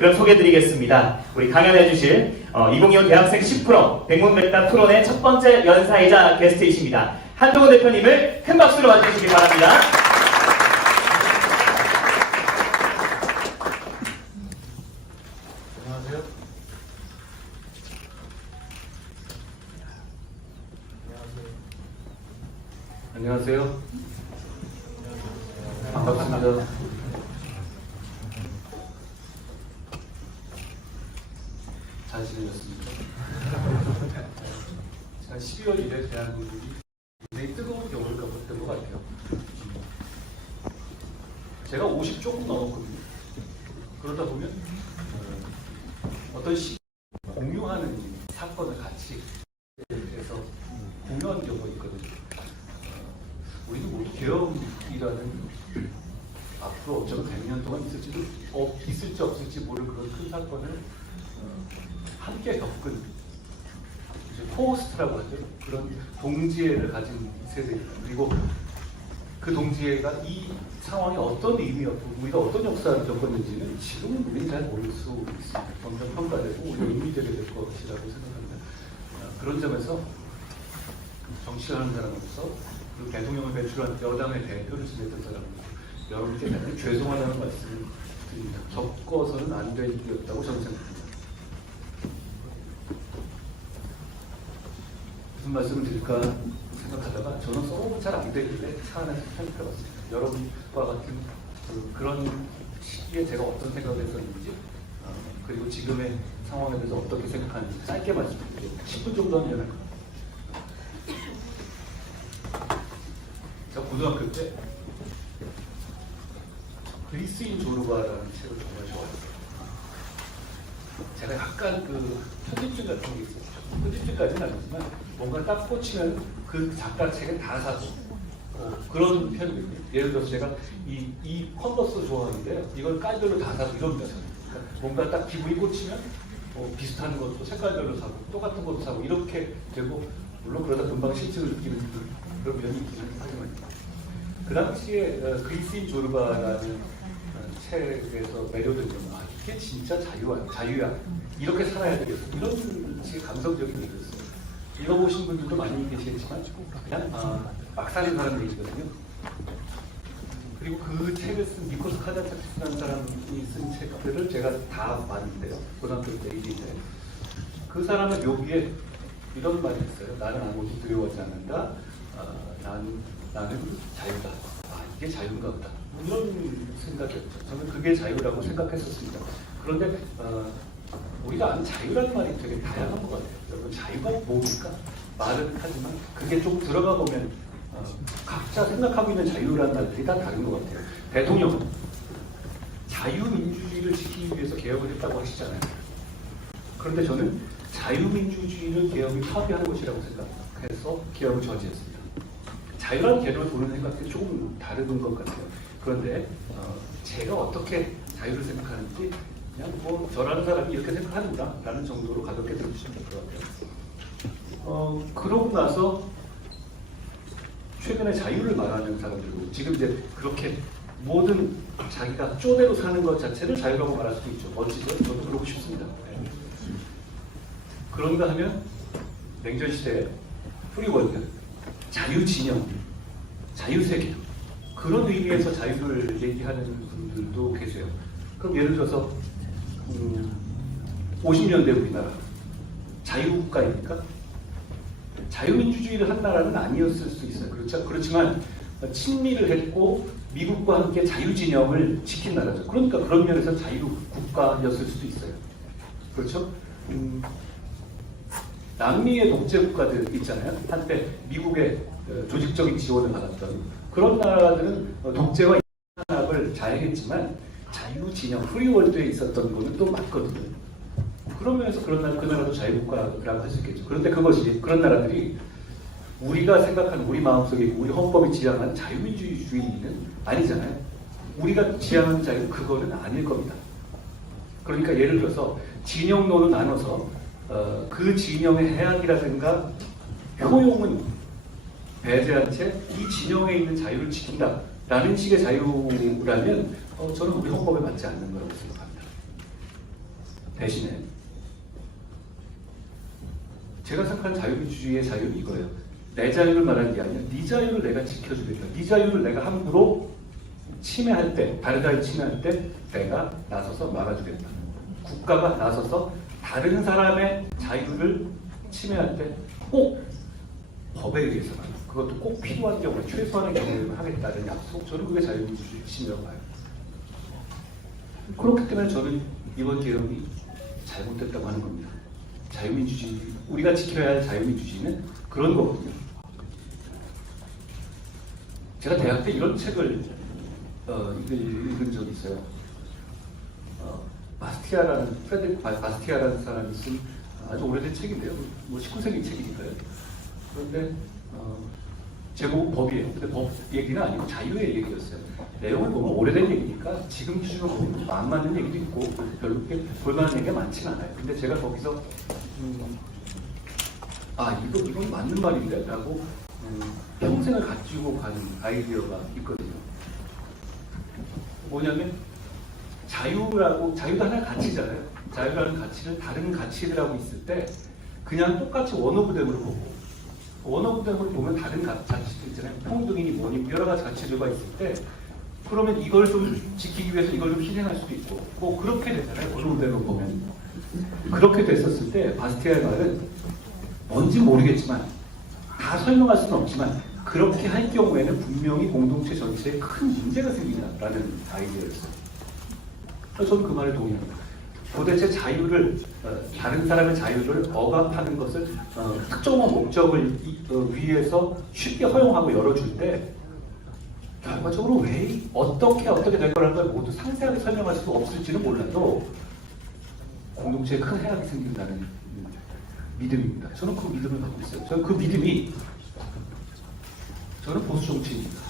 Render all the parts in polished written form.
그럼 소개해드리겠습니다. 우리 강연해 주실 2025 대학생 10% 백문백답 토론의 첫 번째 연사이자 게스트이십니다. 한동훈 대표님을 큰 박수로 맞이해주시기 바랍니다. 안녕하세요. 안녕하세요. 반갑습니다. 잘 지내셨습니까? 제가 12월 1일 대한민국이 굉장히 뜨거운 겨울을 겪었던 것 같아요. 제가 50 조금 넘었거든요. 그러다 보면 어떤 공유하는 사건을 같이 해서 공유하는 경우가 있거든요. 우리도 모두 계엄이라는 앞으로 어쩌면 100년 동안 있을지 없을지 모를 그런 큰 사건을 함께 겪은 이제 코호스트라고 하죠. 그런 동지애를 가진 세대입니다. 그리고 그 동지애가 이 상황이 어떤 의미였고 우리가 어떤 역사를 겪었는지는 지금은 우리는 잘 모를 수 있습니다. 점점 평가되고 우리가 의미되게 될 것이라고 생각합니다. 그런 점에서 정치를 하는 사람으로서 그 대통령을 배출한 여당의 대표를 지냈던 사람으로서 여러분께 대단히 죄송하다는 말씀을 드립니다. 겪어서는 안 될 일이었다고 저는 생각합니다. 무슨 말씀을 드릴까 생각하다가 저는 너무 잘 안 되길래 차 안에서 편집해봤습니다. 여러분과 같은 그런 시기에 제가 어떤 생각을 했었는지 그리고 지금의 상황에 대해서 어떻게 생각하는지 짧게 말씀드릴게요. 10분 정도 하면 할까요? 제가 고등학교 때 그리스인 조르바라는 책을 정말 좋아했어요. 제가 약간 그 편집증 같은 게 있었죠. 편집증까지는 아니지만 뭔가 딱 꽂히면 그 작가 책에 다 사고 그런 편이거든요. 예를 들어서 제가 이 컨버스 좋아하는데요. 이걸 깔별로 다 사고 이럽니다. 그러니까 뭔가 딱 기분이 꽂히면 비슷한 것도 색깔별로 사고 똑같은 것도 사고 이렇게 되고 물론 그러다 금방 실증을 느끼는 그런 면이 있긴 하지만 그 당시에 그리스인 조르바라는 책에서 매료된 건 이게 진짜 자유야 이렇게 살아야 되겠어 이런 식의 감성적인 얘기였어요. 읽어보신 분들도 많이 계시겠지만 그냥 막 사는 사람 얘기거든요. 그리고 그 책을 쓴 니코스 카자차키스라는 사람이 쓴 책들을 제가 다 봤는데요. 고등학교 때 일인데 그 사람의 묘기에 이런 말이 있어요. 나는 아무것도 두려워하지 않는다. 나는 자유다. 이게 자유인가 보다. 이런 생각이었죠. 저는 그게 자유라고 생각했었습니다. 그런데 우리가 아는 자유라는 말이 되게 다양한 것 같아요. 여러분 자유가 뭡니까? 말은 하지만 그게 좀 들어가 보면 각자 생각하고 있는 자유라는 말들이 다 다른 것 같아요. 대통령은 자유민주주의를 지키기 위해서 개혁을 했다고 하시잖아요. 그런데 저는 자유민주주의를 개혁이 파괴한 것이라고 생각해서 개혁을 저지했습니다. 자유라는 개념을 보는 생각이 조금 다른 것 같아요. 그런데 제가 어떻게 자유를 생각하는지 그냥 뭐 저라는 사람이 이렇게 생각한다라는 정도로 가볍게 들어주시면 될 것 같아요. 그러고 나서 최근에 자유를 말하는 사람들도 지금 이제 그렇게 모든 자기가 쪼대로 사는 것 자체를 자유라고 말할 수도 있죠. 멋지죠? 저도 그러고 싶습니다. 그런가 하면 냉전 시대에 프리월드, 자유진영, 자유세계 그런 의미에서 자유를 얘기하는 분들도 계세요. 그럼 예를 들어서 50년대 우리나라 자유국가입니까? 자유민주주의를 한 나라는 아니었을 수 있어요. 그렇지만 친미를 했고 미국과 함께 자유진영을 지킨 나라죠. 그러니까 그런 면에서 자유국가였을 수도 있어요. 그렇죠? 남미의 독재국가들 있잖아요. 한때 미국의 조직적인 지원을 받았던 그런 나라들은 독재와 탄압을 자행했지만 자유진영, 프리월드에 있었던 거는 또 맞거든요. 그런 면에서 그 나라도 자유국가라고 할 수 있겠죠. 그런데 그것이 그런 나라들이 우리가 생각하는 우리 마음속에 우리 헌법이 지향하는 자유민주주의는 아니잖아요. 우리가 지향하는 자유 그거는 아닐 겁니다. 그러니까 예를 들어서 진영론을 나눠서 그 진영의 해악이라든가 효용은 배제한 채 이 진영에 있는 자유를 지킨다라는 식의 자유라면 저는 우리 헌법에 맞지 않는 거라고 생각합니다. 대신에 제가 생각하는 자유민주주의의 자유는 이거예요. 내 자유를 말하는 게 아니라 네 자유를 내가 지켜주겠다. 네 자유를 내가 함부로 침해할 때, 다른 자유 침해할 때 내가 나서서 막아주겠다. 국가가 나서서 다른 사람의 자유를 침해할 때 꼭 법에 의해서만, 그것도 꼭 필요한 경우에 최소한의 경우에만 하겠다는 약속. 저는 그게 자유민주주의 핵심이라고 봐요. 그렇기 때문에 저는 이번 개혁이 잘못됐다고 하는 겁니다. 자유민주주의, 우리가 지켜야 할 자유민주주의는 그런 거거든요. 제가 대학 때 이런 책을 읽은 적이 있어요. 바스티아라는, 프레드리크 바스티아라는 사람이 쓴 아주 오래된 책인데요. 뭐 19세기 책이니까요. 그런데 제목은 법이에요. 근데 법 얘기는 아니고 자유의 얘기였어요. 내용을 보면 오래된 얘기니까 지금 기준으로 보면 안 맞는 얘기도 있고 별로 그렇게 볼만한 얘기가 많지는 않아요. 근데 제가 거기서 이건 맞는 말인데 라고 평생을 가지고 가는 아이디어가 있거든요. 뭐냐면 자유도 하나의 가치잖아요. 자유라는 가치를 다른 가치들하고 있을 때 그냥 똑같이 원오브댐으로 보고, 원오브댐으로 보면 다른 가치들 있잖아요. 평등이니 뭐니 여러 가지 가치들과 있을 때 그러면 이걸 좀 지키기 위해서 이걸 좀 희생할 수도 있고 뭐 그렇게 되잖아요. 원오브댐으로 보면. 그렇게 됐었을 때 바스티아의 말은 뭔지 모르겠지만 다 설명할 수는 없지만 그렇게 할 경우에는 분명히 공동체 전체에 큰 문제가 생긴다라는 아이디어였어요. 그래서 저는 그 말에 동의합니다. 도대체 자유를, 다른 사람의 자유를 억압하는 것을 특정한 목적을 위해서 쉽게 허용하고 열어줄 때 결과적으로 왜 어떻게 될 거라는 걸 모두 상세하게 설명할 수 없을지는 몰라도 공동체에 큰 해악이 생긴다는 믿음입니다. 저는 그 믿음을 갖고 있어요. 저는 그 믿음이, 저는 보수 정치입니다.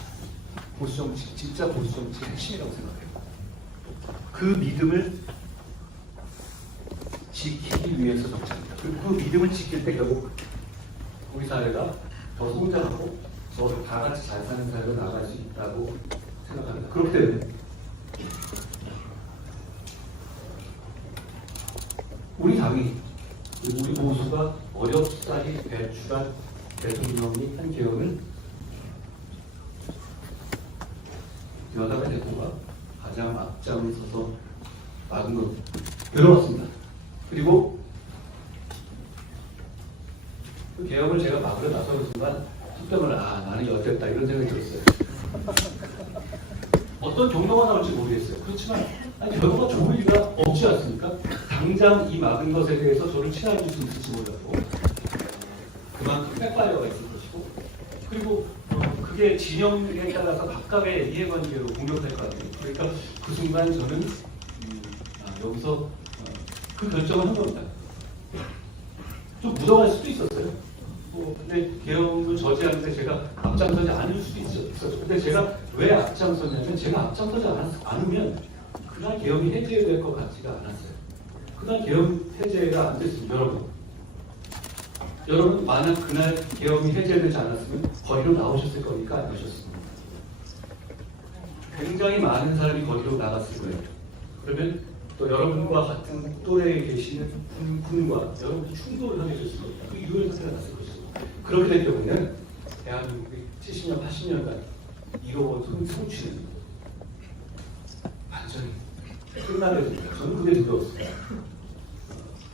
보수 정치, 진짜 보수 정치의 핵심이라고 생각해요. 그 믿음을 지키기 위해서 정치합니다. 그리고 그 믿음을 지킬 때 결국 우리 사회가 더 성장하고 더 다 같이 잘 사는 사회로 나아갈 수 있다고 생각합니다. 그렇기 때문에 우리 당이, 우리 보수가 어렵사리 배출한 대통령이 한 개혁을 여당의 대표가 가장 앞장에 서서 막은 것 들어왔습니다. 그리고 그 개혁을 제가 막으러 나서는 순간 속담을 나는 엿됐다 이런 생각이 들었어요. 어떤 경로가 나올지 모르겠어요. 그렇지만 결과가 좋을 리가 없지 않습니까? 당장 이 막은 것에 대해서 저를 친하게 줄 수 있을지 몰라도 그만큼 백파이어가 있을 것이고, 그리고 그게 진영에 따라서 각각의 이해관계로 공격할 거 아니에요. 그러니까 그 순간 저는 여기서 그 결정을 한 겁니다. 좀 묻어갈 수도 있었어요. 근데 개혁을 저지하는데 제가 앞장서지 않을 수도 있었죠. 근데 제가 왜 앞장섰냐면, 제가 앞장서지 않으면 그날 개혁이 해제될 것 같지가 않았어요. 그날 개혁 해제가 안 됐으면 여러분 만약 그날 개혁이 해제되지 않았으면 거리로 나오셨을 겁니까? 안 나오셨습니까? 굉장히 많은 사람이 거리로 나갔을 거예요. 그러면 또 여러분과 같은 또래에 계시는 분과 여러분이 충돌을 하게 됐을 겁니다. 그 유혈 사태가 났을 것이고, 그렇게 될 경우는 대한민국이 70년, 80년간 이뤄온 성취는 완전히 끝나게 됩니다. 저는 그게 두려웠습니다.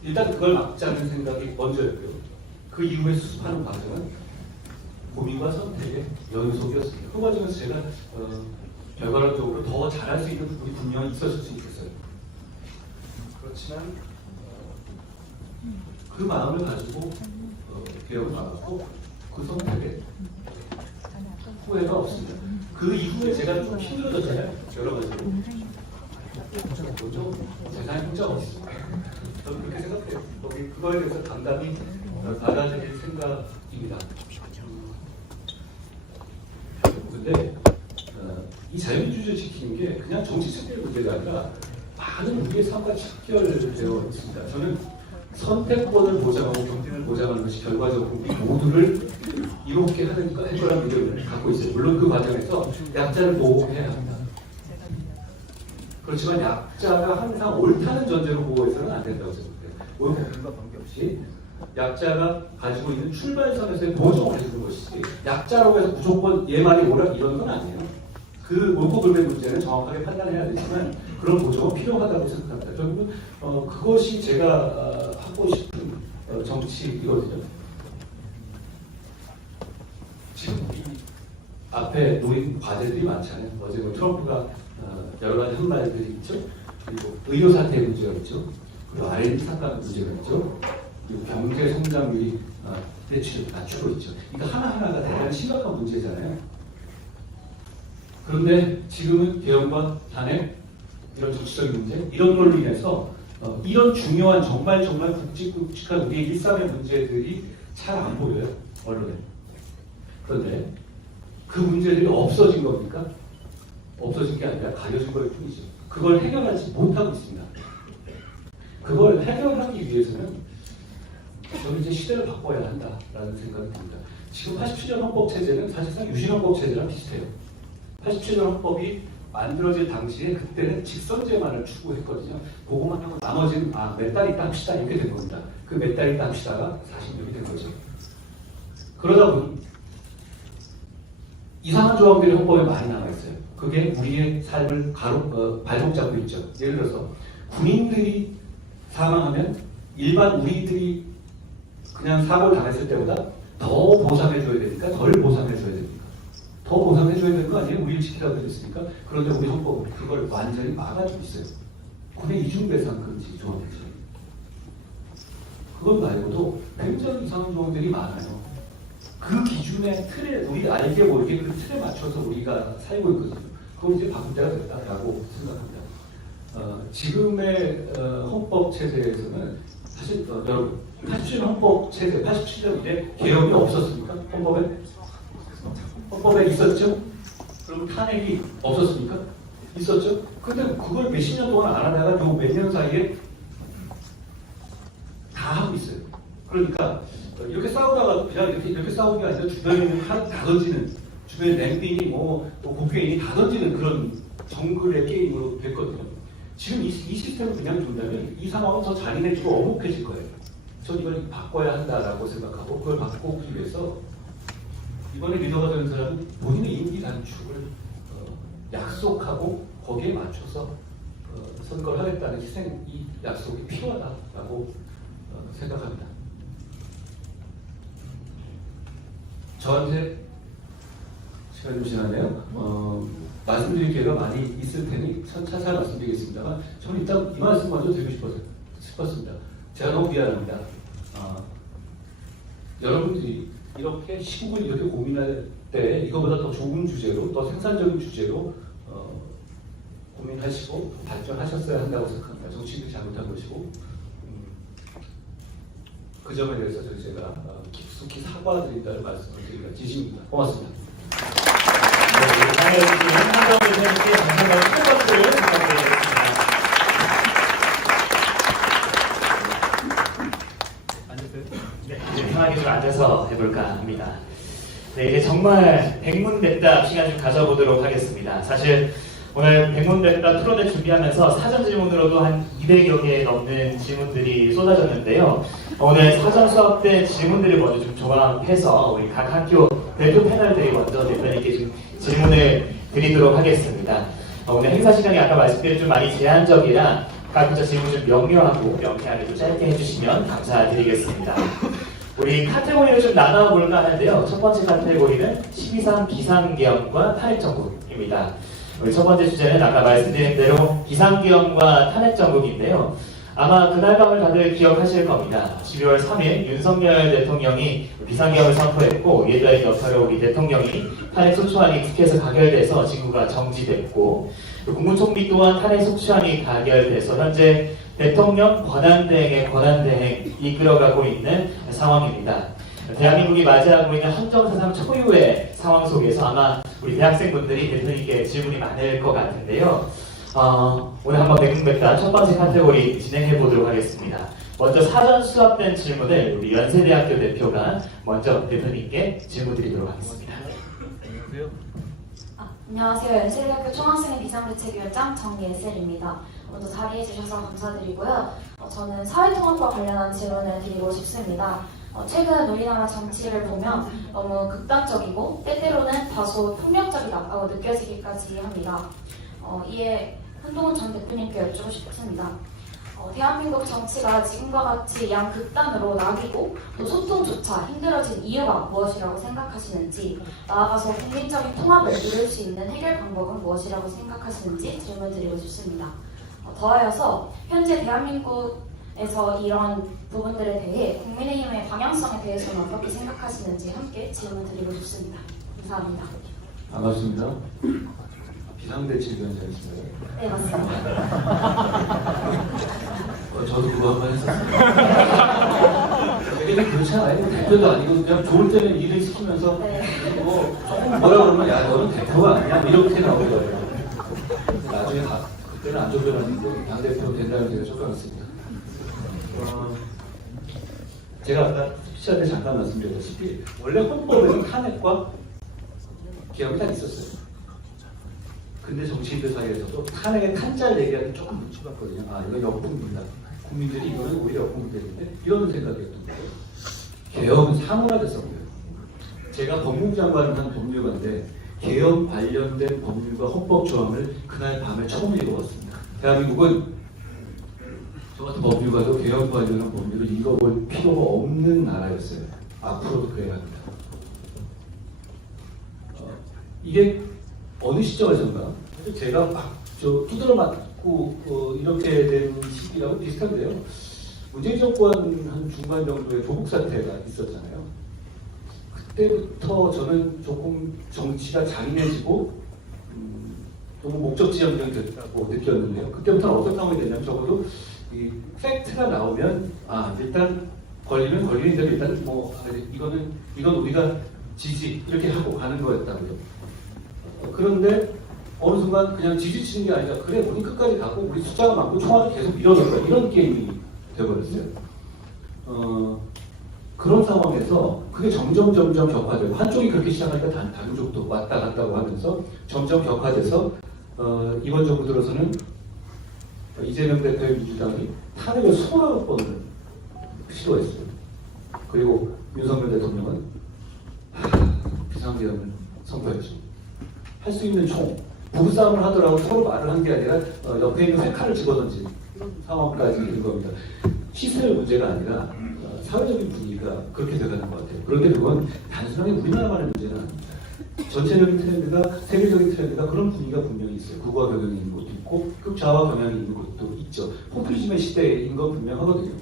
일단 그걸 막자는 생각이 먼저였고요. 그 이후에 수습하는 과정은 고민과 선택의 연속이었습니다. 그 과정에서 제가 결과론적으로 더 잘할 수 있는 부분이 분명히 있었을 수 있겠어요. 그렇지만 그 마음을 가지고 개혁을 막았고 그 선택에 후회가 없습니다. 그 이후에 제가 좀 힘들어졌잖아요. 여러 가지로. 세상에 혼자 없어. 저는 그렇게 생각해요. 그거에 대해서 담담히 받아들일 생각입니다. 근데 이 자유민주주의 지키는 게 그냥 정치적인 문제가 아니라 많은 우리의 삶과 직결되어 있습니다. 저는 선택권을 보장하고 경쟁을 보장하는 것이 결과적으로 우리 모두를 이롭게 할 거라는 믿음을 갖고 있어요. 물론 그 과정에서 약자를 보호해야 합니다. 그렇지만 약자가 항상 옳다는 전제로 보호해서는 안 된다고 생각해요. 옳음과 관계없이 약자가 가지고 있는 출발선에서의 보정을 해주는 것이지 약자라고 해서 무조건 얘 말이 옳아 이런 건 아니에요. 그 옳고 그름의 문제는 정확하게 판단해야 되지만 그런 보정은 필요하다고 생각합니다. 결국은 그것이 제가 하고 싶은 정치이거든요. 지금 이 앞에 놓인 과제들이 많잖아요. 어제 뭐 트럼프가 여러 가지 한 말들이 있죠. 그리고 의료 사태 문제가 있죠. 그리고 R&D 삭감 문제가 있죠. 그리고 경제 성장률이 대출 낮추고 있죠. 그러니까 하나하나가 대단히 심각한 문제잖아요. 그런데 지금은 개혁과 탄핵, 이런 정치적인 문제, 이런 걸로 인해서 이런 중요한 정말 굵직굵직한 우리의 일상의 문제들이 잘 안 보여요, 언론에. 그런데 그 문제들이 없어진 겁니까? 없어진 게 아니라 가려진 걸 뿐이죠. 그걸 해결하지 못하고 있습니다. 그걸 해결하기 위해서는 저는 이제 시대를 바꿔야 한다라는 생각이 듭니다. 지금 87년 헌법체제는 사실상 유신헌법체제랑 비슷해요. 87년 헌법이 만들어질 당시에 그때는 직선제만을 추구했거든요. 그것만 하고 나머지는 몇 달 있다 합시다 이렇게 된 겁니다. 그 몇 달 있다 합시다가 40년이 된 거죠. 그러다 보니 이상한 조항들이 헌법에 많이 남아있어요. 그게 우리의 삶을 발목 잡고 있죠. 예를 들어서 군인들이 사망하면 일반 우리들이 그냥 사고를 당했을 때보다 더 보상해줘야 되니까 덜 보상해줘야 됩니까? 더 보상해줘야 되는 거 아니에요? 우리를 지키라고 했으니까. 그런데 우리 헌법은 그걸 완전히 막아주고 있어요. 군의 이중배상 금지 조항이죠. 그것 말고도 굉장히 이상한 조항들이 많아요. 그 기준의 틀에 우리 알게 모르게 그 틀에 맞춰서 우리가 살고 있거든요. 그걸 이제 바꿀 때가 됐다라고 생각합니다. 지금의 헌법 체제에서는 사실 여러분 87년 헌법 체제 87년 이래 개혁이 없었습니까? 헌법에 있었죠? 그럼 탄핵이 없었습니까? 있었죠? 근데 그걸 몇십 년 동안 안 하다가 요 몇 년 사이에 다 하고 있어요. 그러니까 이렇게 싸우다가 그냥 이렇게 싸우는 게 아니라 주변에 있는 칼 다 던지는, 주변에 냄비니 또 곡괭이니 다 던지는 그런 정글의 게임으로 됐거든요. 지금 이 시스템을 그냥 둔다면 이 상황은 더 잔인해지고 어묵해질 거예요. 전 이걸 바꿔야 한다라고 생각하고 그걸 바꾸기 위해서 이번에 리더가 되는 사람은 본인의 임기 단축을 약속하고 거기에 맞춰서 선거를 하겠다는 이 약속이 필요하다라고 생각합니다. 저한테 시간이 좀 지났네요. 말씀드릴 기회가 많이 있을 테니 차차 말씀드리겠습니다만 저는 일단 이 말씀 먼저 드리고 싶었습니다. 제가 너무 미안합니다. 여러분들이 이렇게 시국을 이렇게 고민할 때 이거보다 더 좋은 주제로, 더 생산적인 주제로 고민하시고 발전하셨어야 한다고 생각합니다. 정치인들이 잘못한 것이고 그 점에 대해서 제가 깊숙이 사과드린다는 말씀을 드리기가 진심입니다. 고맙습니다. 네, 장애해주시는 한정민 선생님께 감사합니다. 첫 번째를 부탁드리겠습니다. 네, 이제 편하게 좀 앉아서 해볼까 합니다. 네, 이제 정말 백문백답 시간 좀 가져보도록 하겠습니다. 사실 오늘 백문백답 토론을 준비하면서 사전 질문으로도 한 200여 개 넘는 질문들이 쏟아졌는데요. 오늘 사전 수업된 질문들을 먼저 좀 종합해서 우리 각 학교 대표 패널들이 먼저 대표님께 좀 질문을 드리도록 하겠습니다. 오늘 행사 시간이 아까 말씀드린 좀 많이 제한적이라 각자 질문 좀 명료하고 명쾌하게 좀 짧게 해주시면 감사드리겠습니다. 우리 카테고리를 좀 나눠볼까 하는데요. 첫 번째 카테고리는 12.3 비상계엄과 탄핵정국입니다. 우리 첫 번째 주제는 아까 말씀드린 대로 비상계엄과 탄핵정국인데요. 아마 그날 밤을 다들 기억하실 겁니다. 12월 3일 윤석열 대통령이 비상계엄을 선포했고 이에 따른 여파로 우리 대통령이 탄핵소추안이 국회에서 가결돼서 직무가 정지됐고 국무총리 또한 탄핵소추안이 가결돼서 현재 대통령 권한대행의 권한대행 이끌어가고 있는 상황입니다. 대한민국이 맞이하고 있는 헌정사상 초유의 상황 속에서 아마 우리 대학생분들이 대표님께 질문이 많을 것 같은데요. 오늘 한번 백문백답 첫 번째 카테고리 진행해 보도록 하겠습니다. 먼저 사전 수합된 질문을 우리 연세대학교 대표가 먼저 대표님께 질문 드리도록 하겠습니다. 안녕하세요. 안녕하세요. 연세대학교 총학생회 비상대책위원장 정예슬입니다. 먼저 자리해 주셔서 감사드리고요. 저는 사회통합과 관련한 질문을 드리고 싶습니다. 최근 우리나라 정치를 보면 너무 극단적이고 때때로는 다소 폭력적이다고 느껴지기까지 합니다. 이에 한동훈 전 대표님께 여쭙고 싶습니다. 대한민국 정치가 지금과 같이 양극단으로 나뉘고 또 소통조차 힘들어진 이유가 무엇이라고 생각하시는지, 나아가서 국민적인 통합을 이룰 수 있는 해결 방법은 무엇이라고 생각하시는지 질문드리고 싶습니다. 더하여서 현재 대한민국에서 이런 부분들에 대해 국민의힘의 방향성에 대해서는 어떻게 생각하시는지 함께 질문드리고 싶습니다. 감사합니다. 반갑습니다. 비상대책위원장이신가요? 네, 맞습니다. 저도 그거 한번 했었어요. 되게 그렇지 않아요? 대표도 아니고 그냥 좋을 때는 일을 시키면서 네. 뭐 조금 뭐라 그러면 야 너는 대표가 아니야 이렇게 나오더라고요. 나중에 그때는 안 쫓겨났는데 당대표 된다는 데가 쫓겨났습니다. 제가 아까 스피치할 때 잠깐 말씀드렸다시피 원래 헌법에는 탄핵과 기합이 다 있었어요. 근데 정치인들 사이에서도 탄핵의 탄자를 얘기하기 조금 눈치 봤거든요. 아, 이거 역풍문이다. 국민들이 이거는 오히려 역풍문인데 이런 생각이었던 거예요. 개혁은 사문화됐었고요. 제가 법무부 장관을 한 법률가인데 개혁 관련된 법률과 헌법 조항을 그날 밤에 처음 읽어봤습니다. 대한민국은 저 같은 법률가도 개혁 관련한 법률을 읽어볼 필요가 없는 나라였어요. 앞으로도 그래야 합니다. 이게 어느 시점에서인가 제가 막 두드러 맞고 이렇게 된 시기라고 비슷한데요. 문재인 정권 한 중반 정도에 조국 사태가 있었잖아요. 그때부터 저는 조금 정치가 잔인해지고 너무 목적지향적이 됐다고 느꼈는데요. 그때부터는 어떤 상황이 됐냐면 적어도 이 팩트가 나오면 일단 걸리면 걸리는 대로 일단 이건 우리가 지지 이렇게 하고 가는 거였다고요. 그런데 어느 순간 그냥 지지치는 게 아니라 그래 우리 끝까지 가고 우리 숫자가 많고 총알을 계속 밀어넣자 이런 게임이 되어버렸어요. 그런 상황에서 그게 점점 격화되고 한쪽이 그렇게 시작하니까 다른 쪽도 왔다 갔다 하면서 점점 격화돼서 이번 정부 들어서는 이재명 대표의 민주당이 탄핵을 20번을 시도했어요. 그리고 윤석열 대통령은 비상계엄을 선포했죠. 할 수 있는 총, 부부싸움을 하더라도 서로 말을 한 게 아니라 옆에 있는 세 칼을 집어던지는 상황까지 된 겁니다. 시스템의 문제가 아니라 사회적인 분위기가 그렇게 돼가는 것 같아요. 그런데 그건 단순하게 우리나라만의 문제는 아닙니다. 전체적인 트렌드가, 세계적인 트렌드가 그런 분위기가 분명히 있어요. 극과 경향이 있는 것도 있고 극좌와 경향이 있는 것도 있죠. 포퓰리즘의 시대인 건 분명하거든요.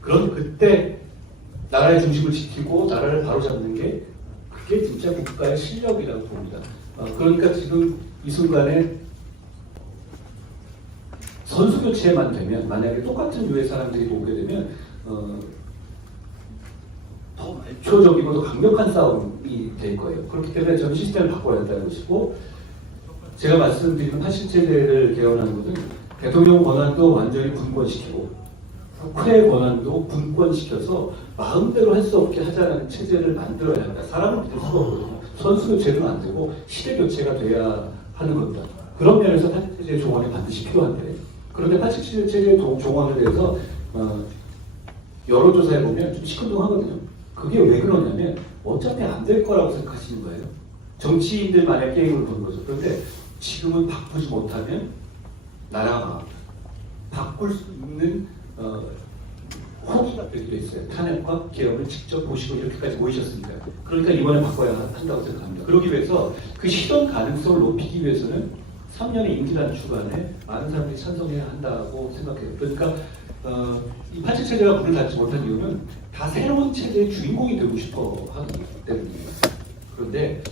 그런 그때 나라의 중심을 지키고 나라를 바로잡는 게 그게 진짜 국가의 실력이라고 봅니다. 그러니까 지금 이 순간에 선수 교체만 되면 만약에 똑같은 류의 사람들이 오게 되면 더 말초적이고 더 강력한 싸움이 될 거예요. 그렇기 때문에 저는 시스템을 바꿔야 한다는 것이고 제가 말씀드리는 87제를 개헌하는 것은 대통령 권한도 완전히 분권시키고 국회 권한도 분권시켜서 마음대로 할 수 없게 하자는 체제를 만들어야 합니다. 사람을 믿을 수가 없거든요. 선수 교체는 안 되고 시대 교체가 돼야 하는 겁니다. 그런 면에서 87제 조언이 반드시 필요한데 그런데 87제 조언에 대해서 여론조사에 보면 좀 시큰둥하거든요. 그게 왜 그러냐면 어차피 안 될 거라고 생각하시는 거예요. 정치인들만의 게임을 보는 거죠. 그런데 지금은 바꾸지 못하면 나라가 바꿀 수 있는 호기가 되어 있어요. 탄핵과 개혁을 직접 보시고 이렇게까지 모이셨습니다. 그러니까 이번에 바꿔야 한다고 생각합니다. 그러기 위해서 그 실현 가능성을 높이기 위해서는 3년의 임기 단축 안에 많은 사람들이 찬성해야 한다고 생각해요. 그러니까 이 87체제가 문을 닫지 못한 이유는 다 새로운 체제의 주인공이 되고 싶어 하기 때문이에요. 그런데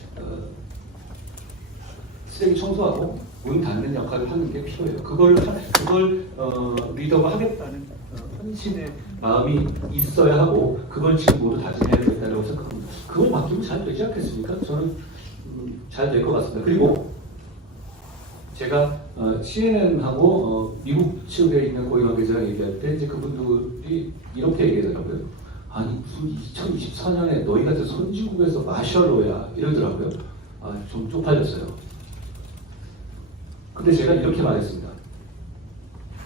쓰레기 청소하고 문 닫는 역할을 하는 게 필요해요. 그걸 리더가 하겠다는 헌신의 마음이 있어야 하고 그걸 지금 모두 다짐해야겠다고 생각합니다. 그걸 바뀌면 잘 되지 않겠습니까? 저는 잘 될 것 같습니다. 그리고 제가 CNN하고 미국 측에 있는 고위관계자랑 얘기할 때 이제 그분들이 이렇게 얘기하더라고요. 아니 무슨 2024년에 너희 같은 선진국에서 마셜로야 이러더라고요. 좀 쪽팔렸어요. 근데 제가 이렇게 말했습니다.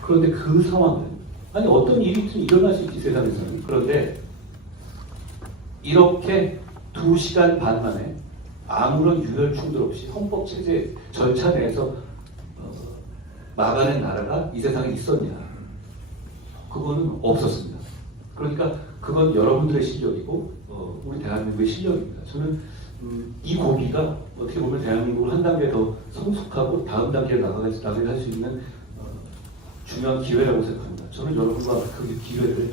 그런데 그 상황은 아니 어떤 일이든 일어날 수 있지 세상에서는. 그런데 이렇게 2시간 반 만에 아무런 유혈 충돌 없이 헌법 체제 절차 내에서 막아낸 나라가 이 세상에 있었냐? 그거는 없었습니다. 그러니까 그건 여러분들의 실력이고 우리 대한민국의 실력입니다. 저는 이 고비가 어떻게 보면 대한민국을 한 단계 더 성숙하고 다음 단계에 나가게 할 수 있는 중요한 기회라고 생각합니다. 저는 여러분과 그 기회를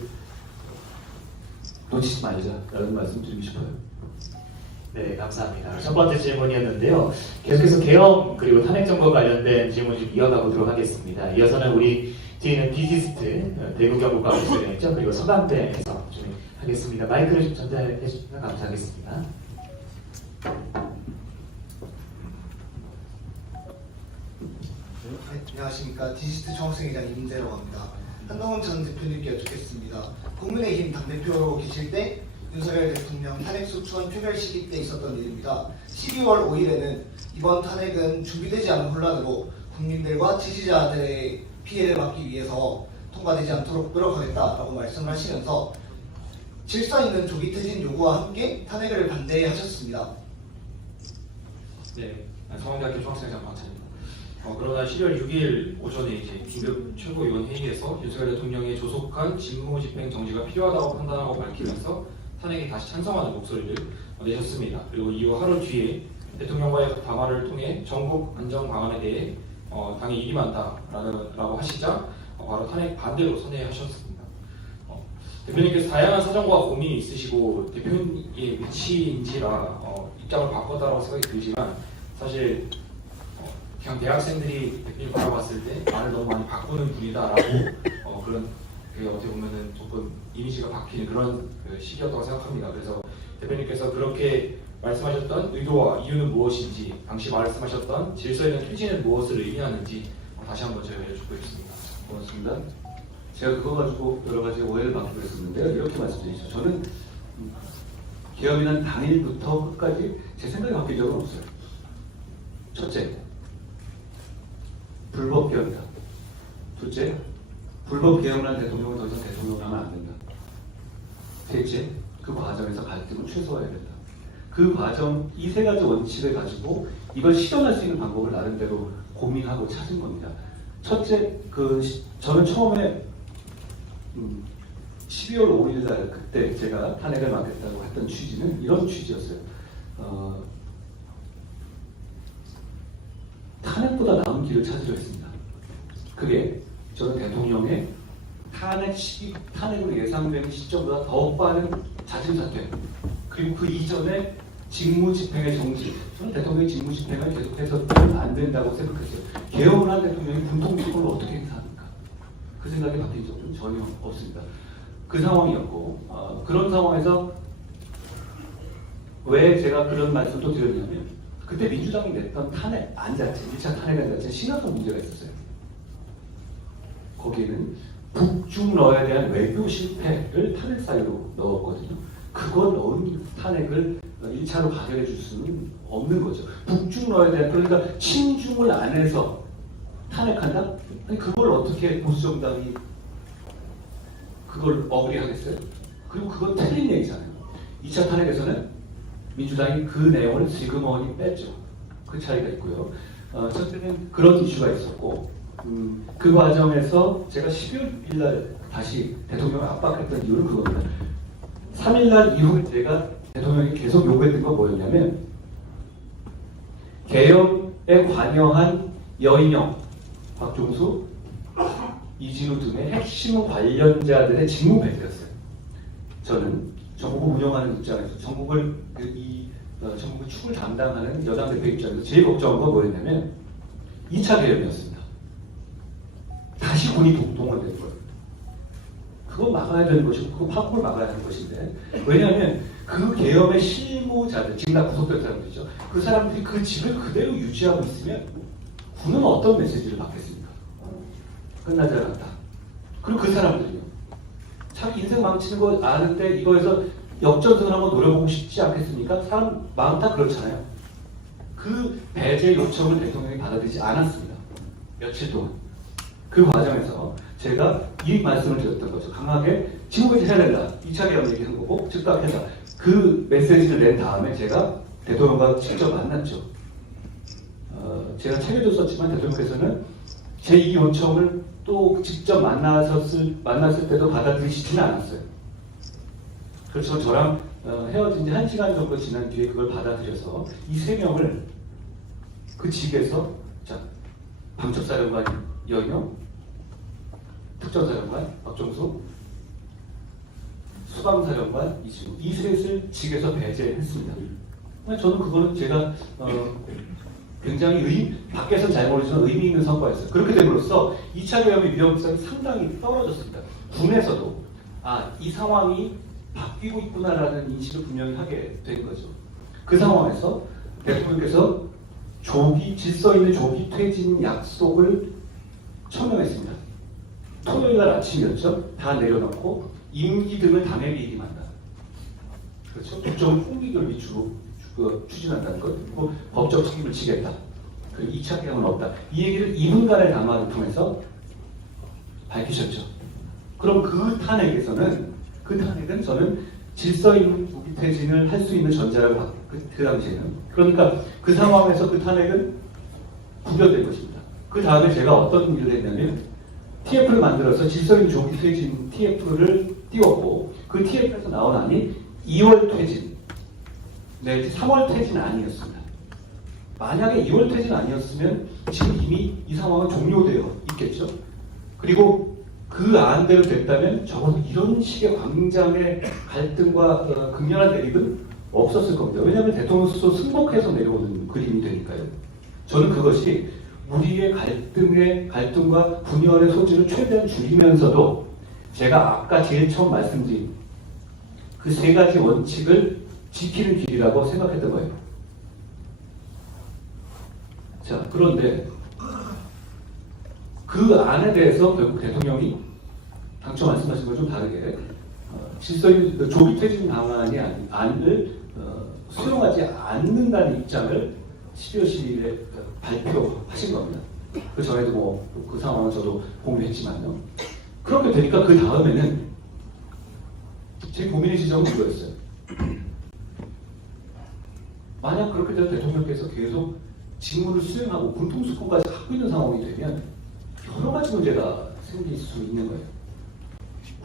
놓치지 말자라는 말씀 드리고 싶어요. 네, 감사합니다. 첫 번째 질문이었는데요. 계속해서 계엄 그리고 탄핵 정보 관련된 질문 좀 이어가보도록 하겠습니다. 이어서는 우리 뒤에는 비지스트 대구경북과 교수님이죠. 그리고 서강대에서 좀 하겠습니다. 마이크를 좀 전달해 주시면 감사하겠습니다. 안녕하십니까. 디지트 총학생회장 임대라고 합니다. 한동훈 전 대표님께 여쭙겠습니다. 국민의힘 당대표로 계실 때 윤석열 대통령 탄핵 소추안 표결 시기 때 있었던 일입니다. 12월 5일에는 이번 탄핵은 준비되지 않은 혼란으로 국민들과 지지자들의 피해를 막기 위해서 통과되지 않도록 노력하겠다라고 말씀을 하시면서 질서 있는 조기 퇴진 요구와 함께 탄핵을 반대하셨습니다. 네, 서강대학교 총학생회장 박찬입니다. 그러나 12월 6일 오전에 이제 긴급 최고위원 회의에서 윤석열 대통령의 조속한 직무집행 정지가 필요하다고 판단하고 밝히면서 탄핵에 다시 찬성하는 목소리를 내셨습니다. 그리고 이후 하루 뒤에 대통령과의 담화를 통해 전국 안정 방안에 대해 당이 일이 많다라고 하시자 바로 탄핵 반대로 선회하셨습니다. 대표님께서 다양한 사정과 고민이 있으시고 대표님의 위치인지라 입장을 바꿨다고 생각이 들지만 사실 그냥 대학생들이 대표님 바라봤을 때 말을 너무 많이 바꾸는 분이다라고 그런 어떻게 보면은 조금 이미지가 바뀌는 그런 시기였다고 생각합니다. 그래서 대표님께서 그렇게 말씀하셨던 의도와 이유는 무엇인지, 당시 말씀하셨던 질서 있는 퇴진은 무엇을 의미하는지 다시 한번 제가 여쭙고 싶습니다. 고맙습니다. 제가 그거 가지고 여러 가지 오해를 받기도 했었는데요. 이렇게 말씀드리죠. 저는 계엄이 난 당일부터 끝까지 제 생각이 바뀐 적은 없어요. 첫째, 불법 계엄이다. 둘째, 불법 계엄을 한 대통령은 더 이상 대통령을 하면 안 된다. 셋째, 그 과정에서 갈등을 최소화해야 된다. 그 과정, 이 세 가지 원칙을 가지고 이걸 실현할 수 있는 방법을 나름대로 고민하고 찾은 겁니다. 첫째, 저는 처음에 12월 5일 날 그때 제가 탄핵을 맡겠다고 했던 취지는 이런 취지였어요. 탄핵보다 나은 길을 찾으려 했습니다. 그게 저는 대통령의 탄핵으로 예상되는 시점보다 더 빠른 자진사퇴, 그리고 그 이전에 직무집행의 정지. 저는 대통령의 직무집행을 계속해서 안 된다고 생각했어요. 계엄을 한 대통령이 군통수권을 어떻게 행사합니까? 그 생각이 바뀐 적은 전혀 없습니다. 그 상황이었고, 그런 상황에서 왜 제가 그런 말씀도 드렸냐면, 그때 민주당이 냈던 탄핵 안 자체, 1차 탄핵 안 자체 심각한 문제가 있었어요. 거기에는 북중러에 대한 외교 실패를 탄핵 사유로 넣었거든요. 그걸 넣은 탄핵을 1차로 가결해 줄 수는 없는 거죠. 북중러에 대한, 그러니까 친중을 안 해서 탄핵한다? 아니 그걸 어떻게 보수정당이 그걸 어그리하겠어요? 그리고 그건 틀린 얘기잖아요. 2차 탄핵에서는 민주당이 그 내용을 슬그머니 뺐죠. 그 차이가 있고요. 첫째는 그런 이슈가 있었고, 그 과정에서 제가 12월 1일 날 다시 대통령을 압박했던 이유는 그겁니다. 3일 날 이후에 제가 대통령이 계속 요구했던 건 뭐였냐면, 계엄에 관여한 여인영, 박종수, 이진우 등의 핵심 관련자들의 직무 배제였어요. 저는 전국을 운영하는 입장에서 전국을 축을 담당하는 여당 대표 입장에서 제일 걱정한 건 뭐였냐면 2차 계엄이었습니다. 다시 군이 동원된 거예요. 그거 막아야 되는 것이고 그거 파국을 막아야 하는 것인데, 왜냐하면 그 계엄의 실무자들, 지금 다 구속된 사람들이죠. 그 사람들이 그 집을 그대로 유지하고 있으면 군은 어떤 메시지를 받겠습니까? 끝나지 않았다. 그리고 그 사람들이요. 참 인생 망치는 거 아는데 이거에서 역전승을 한번 노려보고 싶지 않겠습니까? 사람 마음 다 그렇잖아요. 그 배제 요청을 대통령이 받아들이지 않았습니다. 며칠 동안. 그 과정에서 제가 이 말씀을 드렸던 거죠. 강하게 지금까지 해야 된다. 2차 개헌 얘기한 거고 즉각해서 그 메시지를 낸 다음에 제가 대통령과 직접 만났죠. 제가 책에도 썼지만 대통령께서는 제 이 요청을 또 직접 만났을 때도 받아들이시지는 않았어요. 그래서 저랑 헤어진 지 1시간 정도 지난 뒤에 그걸 받아들여서 이 3명을 그 직에서 자, 방첩사령관 이영영, 특전사령관 박정수, 수방사령관 이승우 이 셋을 직에서 배제했습니다. 저는 그거는 제가 굉장히 밖에서는 잘 모르지만 의미 있는 성과였어요. 그렇게 됨으로써 2차 개헌의 위험성이 상당히 떨어졌습니다. 군에서도 이 상황이 바뀌고 있구나라는 인식을 분명히 하게 된 거죠. 그 상황에서 대통령께서 질서 있는 조기 퇴진 약속을 천명했습니다. 토요일 날 아침이었죠. 다 내려놓고 임기 등을 당의 비리 만다. 그렇죠. 국정을 풍기를 위주로 추진한다는 것, 그리고 법적 책임을 지겠다. 그리고 2차 개헌은 없다. 이 얘기를 2분간의 담화를 통해서 밝히셨죠. 그럼 그 탄핵은 저는 질서 있는 조기 퇴진을 할 수 있는 전자라고 봤고 그 당시에는. 그러니까 그 상황에서 그 탄핵은 부결된 것입니다. 그 다음에 제가 어떤 일을 했냐면 TF를 만들어서 질서 있는 조기 퇴진 TF를 띄웠고 그 TF에서 나온 안이 2월 퇴진 내지 3월 퇴진 아니었습니다. 만약에 2월 퇴진 아니었으면 지금 이미 이 상황은 종료되어 있겠죠. 그리고 그 안대로 됐다면 적어도 이런 식의 광장의 갈등과 극렬한 대립은 없었을 겁니다. 왜냐하면 대통령 스스로 승복해서 내려오는 그림이 되니까요. 저는 그것이 우리의 갈등과 분열의 소지를 최대한 줄이면서도 제가 아까 제일 처음 말씀드린 그 3가지 원칙을 지키는 길이라고 생각했던 거예요. 자, 그런데 그 안에 대해서 결국 대통령이 당초 말씀하신 것 좀 다르게 질서있는 조기 퇴진 방안이 안을 수용하지 않는다는 입장을 12월 10일에 발표하신 겁니다. 그 전에도 그 상황은 저도 공유했지만요. 그렇게 되니까 그 다음에는 제 고민의 지점은 이거였어요. 만약 그렇게 되면 대통령께서 계속 직무를 수행하고 군통수권까지 갖고 있는 상황이 되면 여러 가지 문제가 생길 수 있는 거예요.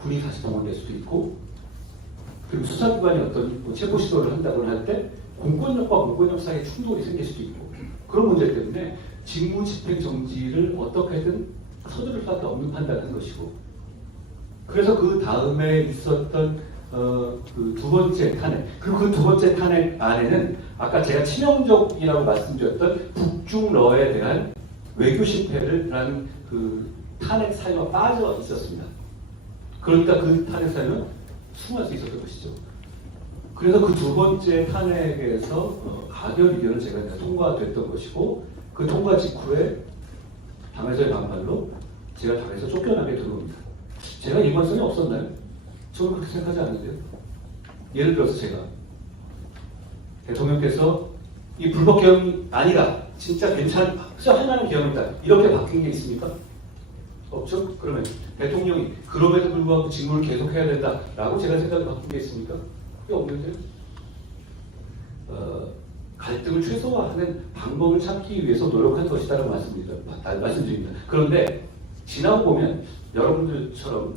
군이 다시 동원될 수도 있고, 그리고 수사기관이 어떤 체포 시도를 한다거나 할 때 공권력과 공권력 사이에 충돌이 생길 수도 있고, 그런 문제 때문에 직무 집행 정지를 어떻게든 서두를 수밖에 없는 판단을 한 것이고, 그래서 그 다음에 있었던 그 2번째 탄핵, 그리고 그 2번째 탄핵 안에는 아까 제가 치명적이라고 말씀드렸던 북중러에 대한 외교 실패라는 그 탄핵 사유가 빠져 있었습니다. 그러니까 그 탄핵 사유는 숨을 수 있었던 것이죠. 그래서 그 2번째 탄핵에서 가결 의견을 제가 통과됐던 것이고, 그 통과 직후에 당에서의 반발로 제가 당에서 쫓겨나게 들어옵니다. 제가 일관성이 없었나요? 저는 그렇게 생각하지 않는데요. 예를 들어서 제가 대통령께서 이 불법 개헌이 아니라 진짜 할 만한 개헌이다 이렇게 바뀐 게 있습니까? 없죠? 그러면 대통령이 그럼에도 불구하고 직무를 계속해야 된다라고 제가 생각을 바꾼 게 있습니까? 그게 없는데요. 갈등을 최소화하는 방법을 찾기 위해서 노력한 것이다라고 말씀드립니다. 그런데 지나고 보면 여러분들처럼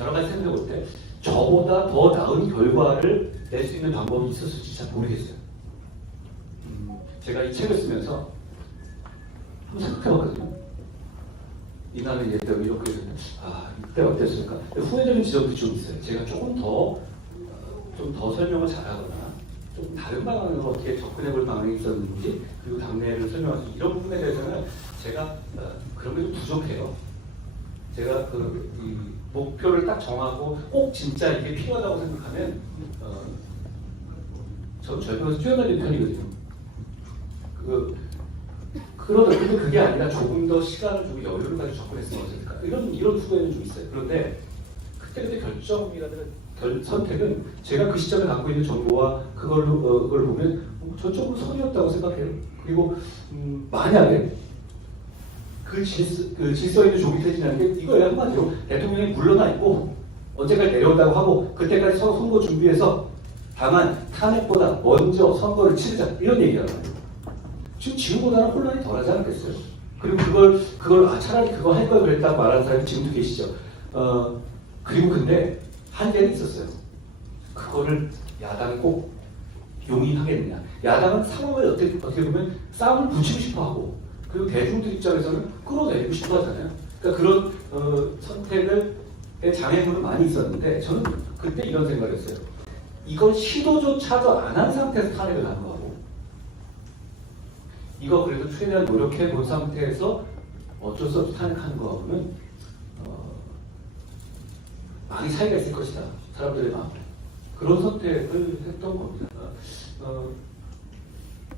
여러 가지 생각해 볼 때 저보다 더 나은 결과를 낼 수 있는 방법이 있었을지 잘 모르겠어요. 제가 이 책을 쓰면서 한번 생각해 봤거든요. 이날은 이때 이렇게 되면 이때 어땠을까? 후회되는 지점도 좀 있어요. 제가 조금 더 설명을 잘하거나 좀 다른 방안으로 어떻게 접근해 볼 방안이 있었는지, 그리고 당내를 설명할 수 이런 부분에 대해서는 제가 그런 게 좀 부족해요. 제가 이 목표를 딱 정하고 꼭 진짜 이게 필요하다고 생각하면 저는 절벽에서 뛰어내리는 편이거든요. 근데 그게 아니라 조금 더 시간을 주고 여유를 가지고 접근했으면 어떨까? 이런 후회는 좀 있어요. 그런데 그때 결정이라든가 선택은 제가 그 시점에 갖고 있는 정보와 그걸 보면 저쪽으로 선이었다고 생각해요. 그리고 만약에 그 질서 있는 조기 퇴진이라는 게 이거예요. 한마디로 대통령이 물러나 있고 언제까지 내려온다고 하고 그때까지 서로 선거 준비해서 다만 탄핵보다 먼저 선거를 치르자 이런 얘기가 나와요. 지금 지금보다는 혼란이 덜하지 않겠어요? 그리고 그걸 차라리 그거 할 걸 그랬다고 말하는 사람이 지금도 계시죠. 그리고 근데 한계는 있었어요. 그거를 야당이 꼭 용인하겠느냐. 야당은 상황을 어떻게 보면 싸움을 붙이고 싶어 하고 그리고 대중들 입장에서는 끌어내리고 싶어 하잖아요. 그러니까 그런 선택의 장애물은 많이 있었는데 저는 그때 이런 생각을 했어요. 이걸 시도조차도 안 한 상태에서 탄핵을 하는 거고 이거 그래도 최대한 노력해 본 상태에서 어쩔 수 없이 탄핵하는 거하고는 많이 차이가 있을 것이다. 사람들의 마음. 그런 선택을 했던 겁니다.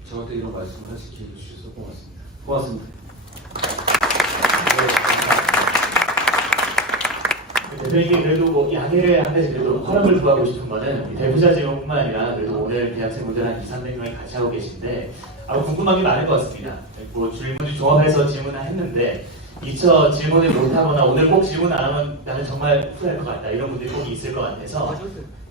저한테 이런 말씀을 하실 기회를 주셔서 고맙습니다. 고맙습니다. 대표님이 그래도 뭐 양해를 한 가지 그래도 허락을 구하고 싶은 거는 대부자 지원뿐만 아니라 그래도 오늘 대학생분들 한 200~300명이 같이 하고 계신데 궁금한 게 많을 것 같습니다. 뭐 질문을 종합해서 질문을 했는데 미처 질문을 못하거나 오늘 꼭 질문 안 하면 나는 정말 후회할 것 같다 이런 분들이 꼭 있을 것 같아서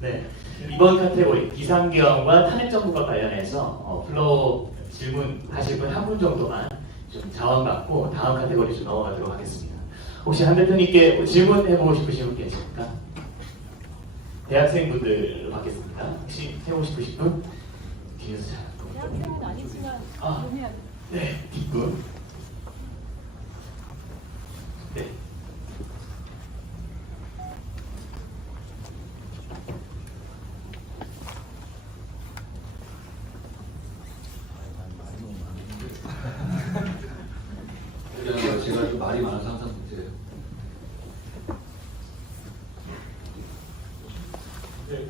네, 이번 카테고리 비상계엄과 탄핵정부과 관련해서 플로우 질문하실 분 한 분 정도만 좀 자원받고 다음 카테고리 좀 넘어가도록 하겠습니다. 혹시 한 대표님께 질문해보고 싶으신 분 계십니까? 대학생분들 받겠습니다. 혹시 해보고 싶으신 분? 뒤에서 잘. 대학생은 아니지만 좀 해야 돼. 네, 뒷분. 네. 제가 좀 말이 많아서 항상 문제예요. 네,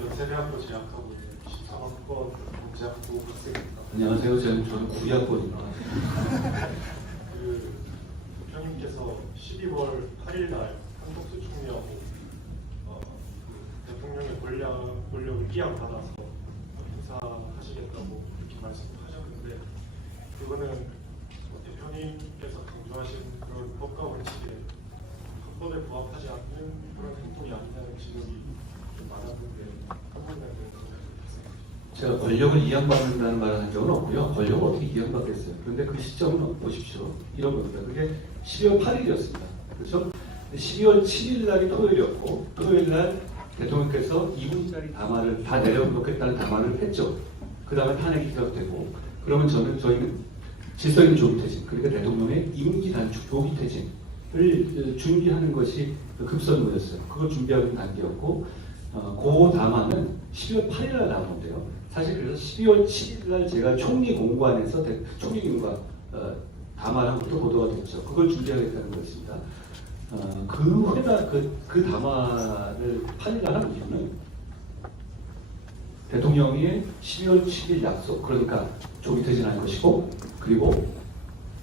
연세대학교 재학하고 있는 13학번 경제학부 학생입니다. 안녕하세요. 저는 9학번입니다. 대표님께서 12월 8일 날 한국수 총리하고 대통령의 권력을 끼양받아서 행사하시겠다고 이렇게 말씀하셨는데 그거는 대표님께서 강조하신 그런 법과 원칙에 헌법에 부합하지 않는 그런 행동이 아니냐는 지적이 좀 많았는데 한 번에 제가 권력을 이양받는다는 말을 한 적은 없고요. 권력을 어떻게 이양받겠어요. 그런데 그 시점은 보십시오. 이런 겁니다. 그게 12월 8일이었습니다. 그렇죠? 12월 7일 날이 토요일이었고 토요일 날 대통령께서 2분짜리 담화를 다 내려놓겠다는 담화를 했죠. 그 다음에 탄핵이 시작되고 그러면 저희는 질서 있는 조기 퇴진, 그러니까 대통령의 임기 단축 조기 퇴진을 준비하는 것이 급선무였어요. 그걸 준비하는 단계였고, 그 담화는 12월 8일 날 나오는데요. 사실 그래서 12월 7일 날 제가 총리 공관에서 총리님과 담화를 한 것도 보도가 됐죠. 그걸 준비하겠다는 것입니다. 그 담화를 8일 날 한 이유는 대통령의 12월 7일 약속, 그러니까 조기 퇴진할 것이고, 그리고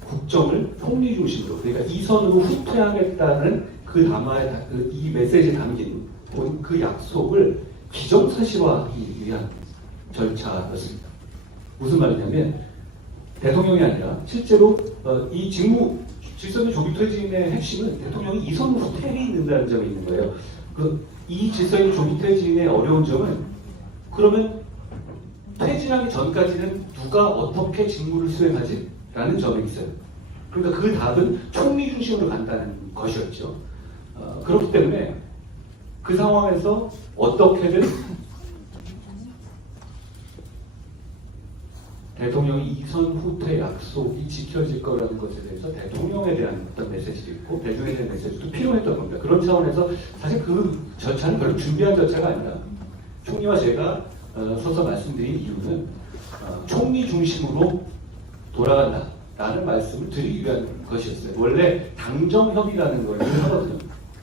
국정을 총리 중심으로, 그러니까 이선으로 후퇴하겠다는 그 담화에 이 메시지에 담긴 그 약속을 기정사실화하기 위한 절차였습니다. 무슨 말이냐면 대통령이 아니라 실제로 이 직무 질서는 조기 퇴진의 핵심은 대통령이 이선으로 후퇴해 있는다는 점이 있는 거예요. 이 질서의 조기 퇴진의 어려운 점은 그러면 퇴진하기 전까지는 누가 어떻게 직무를 수행하지? 라는 점이 있어요. 그러니까 그 답은 총리 중심으로 간다는 것이었죠. 그렇기 때문에 그 상황에서 어떻게든 대통령이 이선 후퇴 약속이 지켜질 거라는 것에 대해서 대통령에 대한 어떤 메시지도 있고 대중에 대한 메시지도 필요했던 겁니다. 그런 차원에서 사실 그 절차는 별로 준비한 절차가 아니라 총리와 제가 서서 말씀드린 이유는 총리 중심으로 돌아간다라는 말씀을 드리기 위한 것이었어요. 원래 당정협의라는 걸 하거든요.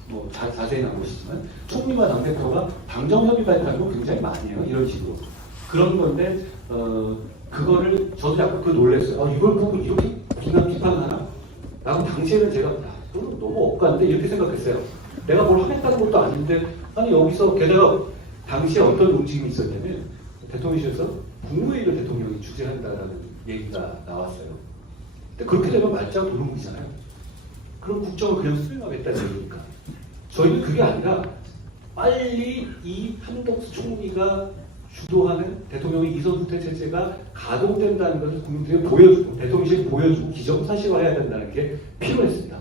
뭐 자세히 나온 것이지만 총리와 당대표가 당정협의 발표하는 거 굉장히 많이 해요. 이런 식으로. 그런 건데 그거를 저도 약간 놀랐어요. 이걸 보고 이렇게 비판하나? 라고 당시에는 제가 너무 억까인데 이렇게 생각했어요. 내가 뭘 하겠다는 것도 아닌데 아니 여기서 게다가 당시에 어떤 움직임이 있었냐면 대통령실에서 국무회의를 대통령이 주재한다라는 얘기가 나왔어요. 근데 그렇게 되면 말짱 도루묵이잖아요. 그럼 국정을 그냥 수행하겠다는 얘기니까. 저희는 그게 아니라 빨리 이 한덕수 총리가 주도하는 대통령의 이선후퇴 체제가 가동된다는 것을 국민들에게 보여주고 대통령실에 보여주고 기정사실화해야 된다는 게 필요했습니다.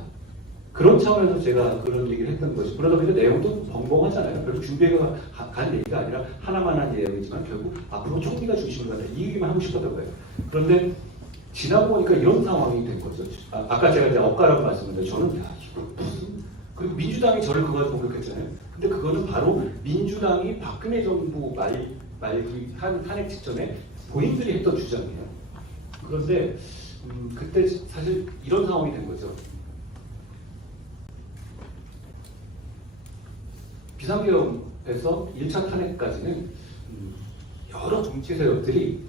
그런 차원에서 제가 그런 얘기를 했던 것이 그러다 보니까 내용도 벙벙하잖아요. 별로 준비가 간 얘기가 아니라 하나만 한 내용이지만 결국 앞으로 총리가 중심을 갖다 이 얘기만 하고 싶었던 거예요. 그런데 지나고 보니까 이런 상황이 된 거죠. 아까 제가 이제 엇가라고 말씀드렸는데 저는 야 이거 무슨 그리고 민주당이 저를 그걸 공격했잖아요. 근데 그거는 바로 민주당이 박근혜 정부 한 탄핵 직전에 본인들이 했던 주장이에요. 그런데 그때 사실 이런 상황이 된 거죠. 비상계엄에서 1차 탄핵까지는 여러 정치 세력들이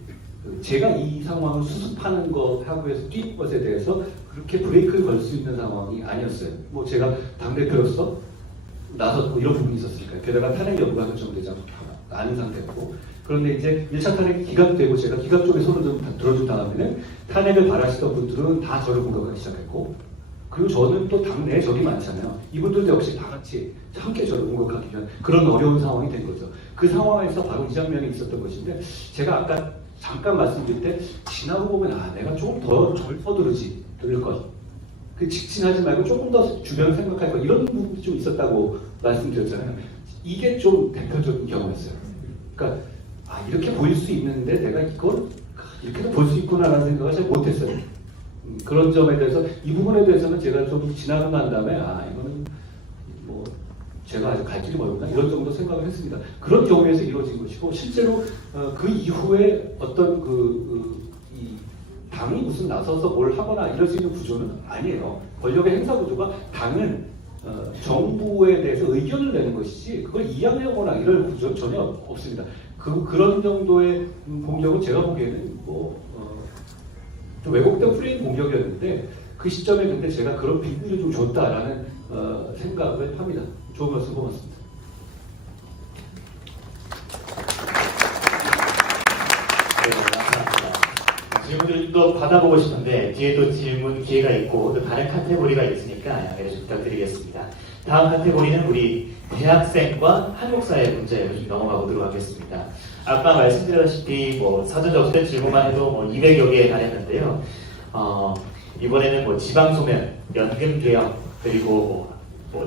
제가 이 상황을 수습하는 것하고 해서 뛴 것에 대해서 그렇게 브레이크를 걸 수 있는 상황이 아니었어요. 뭐 제가 당대표로서 나섰고 이런 부분이 있었으니까요. 게다가 탄핵 여부가 결정되지 않은 상태였고 그런데 이제 1차 탄핵이 기각되고 제가 기각 쪽에 손을 좀 들어준 다음에는 탄핵을 바라시던 분들은 다 저를 공격하기 시작했고 그리고 저는 또 당내에 적이 많잖아요. 이분들도 역시 다 같이 함께 저를 공격하기 위한 그런 어려운 상황이 된 거죠. 그 상황에서 바로 이 장면이 있었던 것인데 제가 아까 잠깐 말씀드릴 때 지나고 보면 아 내가 조금 더 서두르지 들을 것. 그 직진하지 말고 조금 더 주변 생각할 것 이런 부분이 좀 있었다고 말씀드렸잖아요. 이게 좀 대표적인 경우였어요. 그러니까 아 이렇게 보일 수 있는데 내가 이걸 이렇게도 볼 수 있구나라는 생각을 잘 못했어요. 그런 점에 대해서 이 부분에 대해서는 제가 좀 지나고 난 다음에 아 이거는 뭐 제가 아직 갈 길이 멀구나 이런 정도 생각을 했습니다. 그런 경우에서 이루어진 것이고 실제로 그 이후에 어떤 이 당이 무슨 나서서 뭘 하거나 이럴 수 있는 구조는 아니에요. 권력의 행사 구조가 당은 정부에 대해서 의견을 내는 것이지 그걸 이양하거나 이럴 구조 전혀 없습니다. 그런 정도의 공격은 제가 보기에는 좀 왜곡된 프레임 공격이었는데 그 시점에 근데 제가 그런 빈구를 좀 줬다라는 생각을 합니다. 좋은 말씀 고맙습니다. 네, 감사합니다. 질문을 좀 더 받아보고 싶은데 뒤에도 질문 기회가 있고 또 다른 카테고리가 있으니까 양해를 좀 부탁드리겠습니다. 다음 카테고리는 우리 대학생과 한국사회 문제로 좀 넘어가 보도록 하겠습니다. 아까 말씀드렸다시피 사전 접수된 질문만 해도 200여 개에 달했는데요. 이번에는 지방소멸, 연금 개혁, 그리고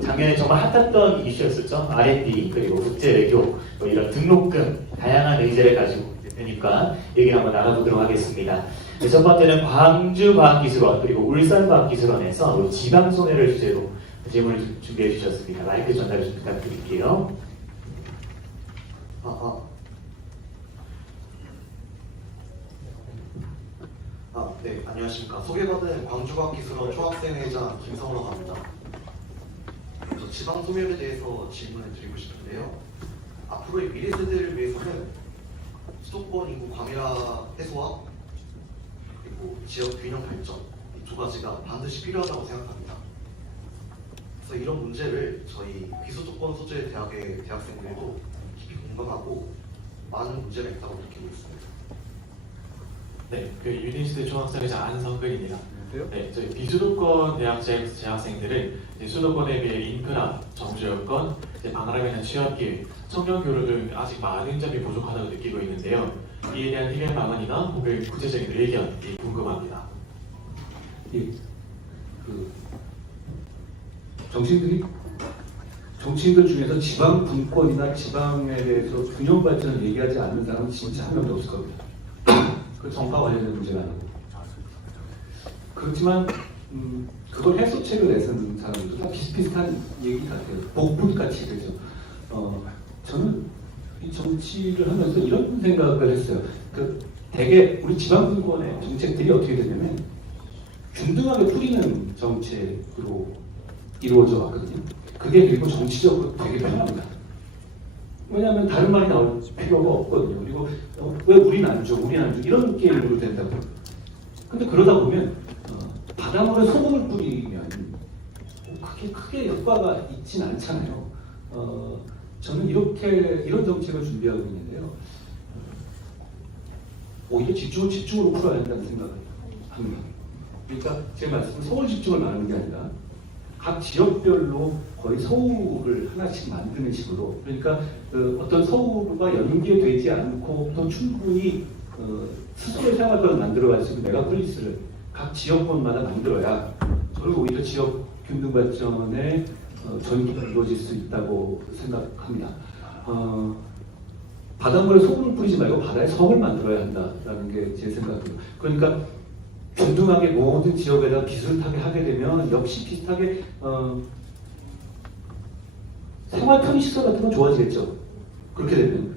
작년에 정말 핫했던 이슈였었죠. R&D, 그리고 국제외교, 이런 등록금, 다양한 의제를 가지고 되니까 얘기를 한번 나눠보도록 하겠습니다. 네, 첫 번째는 광주과학기술원, 그리고 울산과학기술원에서 지방소멸을 주제로 질문을 준비해 주셨습니다. 마이크 전달을 좀 부탁드릴게요. 네, 안녕하십니까. 소개받은 광주과학기술원 총학생회장 김성우라고 합니다. 그래서 지방소멸에 대해서 질문을 드리고 싶은데요. 앞으로의 미래 세대를 위해서는 수도권 인구 과밀화 해소와 그리고 지역 균형 발전 이 두 가지가 반드시 필요하다고 생각합니다. 그래서 이런 문제를 저희 비수도권 소재 대학의 대학생들도 깊이 공감하고 많은 문제가 있다고 느끼고 있습니다. 네, 유니스트 총학생회장 안성근입니다. 네, 저희 비수도권 대학 재학생들은 수도권에 비해 인프라, 정주 여건, 방학에 대한 취업 기회, 청년 교육을 아직 많은 점이 부족하다고 느끼고 있는데요. 이에 대한 해결 방안이나 혹은 구체적인 의견이 궁금합니다. 정치인들 중에서 지방 분권이나 지방에 대해서 균형 발전을 얘기하지 않는 사람은 진짜 한 명도 없을 겁니다. 그 정파 관련된 문제가 아니고. 그렇지만 그걸 해소책을 내세우는 사람들도 다 비슷비슷한 얘기 같아요. 복붙같이 되죠. 저는 이 정치를 하면서 이런 생각을 했어요. 대개 우리 지방 분권의 정책들이 어떻게 되냐면 균등하게 풀리는 정책으로 이루어져 왔거든요. 그게 그리고 정치적으로 되게 편합니다. 왜냐하면 다른 말이 나올 필요가 없거든요. 그리고 왜 우리는 안 줘, 우리는 안 줘, 이런 게임으로 된다고. 근데 그러다 보면 바닷물에 소금을 뿌리면 크게 효과가 있진 않잖아요. 저는 이런 정책을 준비하고 있는데요. 오히려 집중으로 풀어야 한다는 생각을 합니다. 그러니까 제 말씀은 서울 집중을 말하는 게 아니라 각 지역별로 거의 서울을 하나씩 만드는 식으로, 그러니까 어떤 서울과 연계되지 않고 또 충분히 스스로의 생활권을 만들어갈 수 있는 메가폴리스를 각 지역권마다 만들어야 저는 오히려 지역 균등 발전에 전기가 이루어질 수 있다고 생각합니다. 바닷물에 소금을 뿌리지 말고 바다에 성을 만들어야 한다라는 게 제 생각이에요. 그러니까 균등하게 모든 지역에다 비슷하게 하게 되면 역시 비슷하게 생활 편의시설 같은 건 좋아지겠죠. 그렇게 되면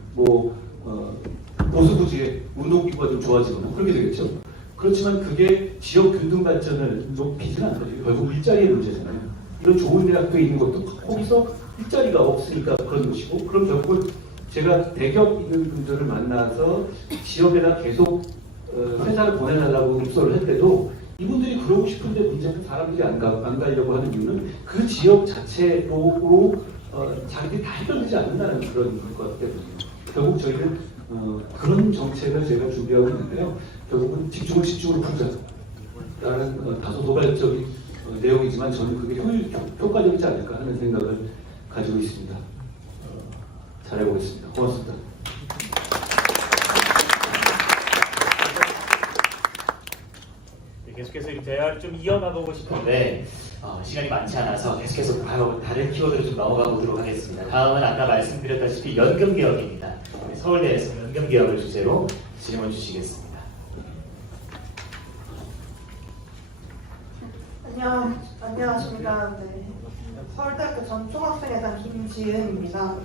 보수부지의 운동기구가 좀 좋아지거나 그렇게 되겠죠. 그렇지만 그게 지역 균등 발전을 높이지는 않거든요. 결국 일자리의 문제잖아요. 이런 좋은 대학교에 있는 것도 거기서 일자리가 없으니까 그런 것이고, 그럼 결국은 제가 대기업 있는 분들을 만나서 지역에다 계속 회사를 보내달라고 입소를 할 때도 이분들이 그러고 싶은데 문제는 사람들이 안 가려고 하는 이유는 그 지역 자체로 자기들이 다 해결되지 않는다는 그런 것 때문이에요. 결국 저희는 그런 정책을 제가 준비하고 있는데요. 결국은 집중으로 풀자라는 다소 도발적인 내용이지만 저는 그게 효과적이지 않을까 하는 생각을 가지고 있습니다. 잘해보겠습니다. 고맙습니다. 계속해서 이 대화를 좀 이어가보고 싶은데 시간이 많지 않아서 계속해서 바로 다른 키워드로 좀 넘어가 보도록 하겠습니다. 다음은 아까 말씀드렸다시피 연금개혁입니다. 서울대에서 연금개혁을 주제로 질문 주시겠습니다. 안녕하십니까. 네. 서울대학교 전 총학생회장 김지은입니다.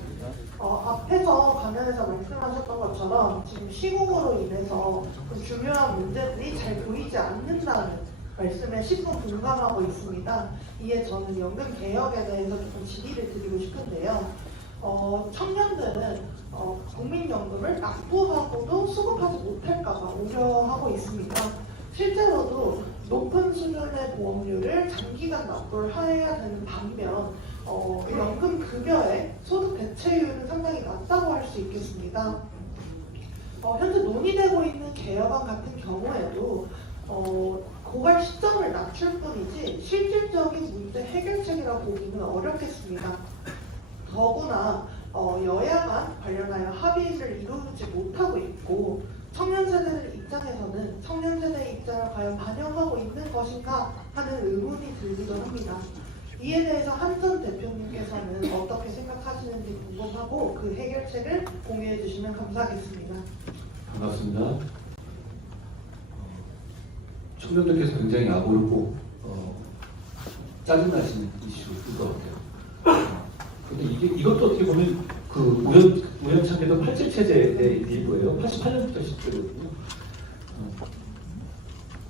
앞에서 강연에서 말씀하셨던 것처럼 지금 시국으로 인해서 좀 중요한 문제들이 잘 보이지 않는다는 말씀에 십분 공감하고 있습니다. 이에 저는 연금 개혁에 대해서 조금 질의를 드리고 싶은데요. 청년들은 국민연금을 납부하고도 수급하지 못할까봐 우려하고 있습니다. 실제로도 높은 수준의 보험료를 장기간 납부를 해야 되는 반면 연금 급여의 소득 대체율은 상당히 낮다고 할 수 있겠습니다. 현재 논의되고 있는 개혁안 같은 경우에도 고갈 시점을 낮출 뿐이지 실질적인 문제 해결책이라고 보기는 어렵겠습니다. 더구나 여야 간 관련하여 합의를 이루지 못하고 있고 청년 세대 입장에서는 청년 세대의 입장을 과연 반영하고 있는 것인가 하는 의문이 들기도 합니다. 이에 대해서 한전 대표님께서는 어떻게 생각하시는지 궁금하고 그 해결책을 공유해 주시면 감사하겠습니다. 반갑습니다. 청년들께서 굉장히 악오르고 짜증나시는 이슈일 것 같아요. 근데 이것도 어떻게 보면 우연찮게도 87체제의 일부예요. 88년부터 시작되거든요.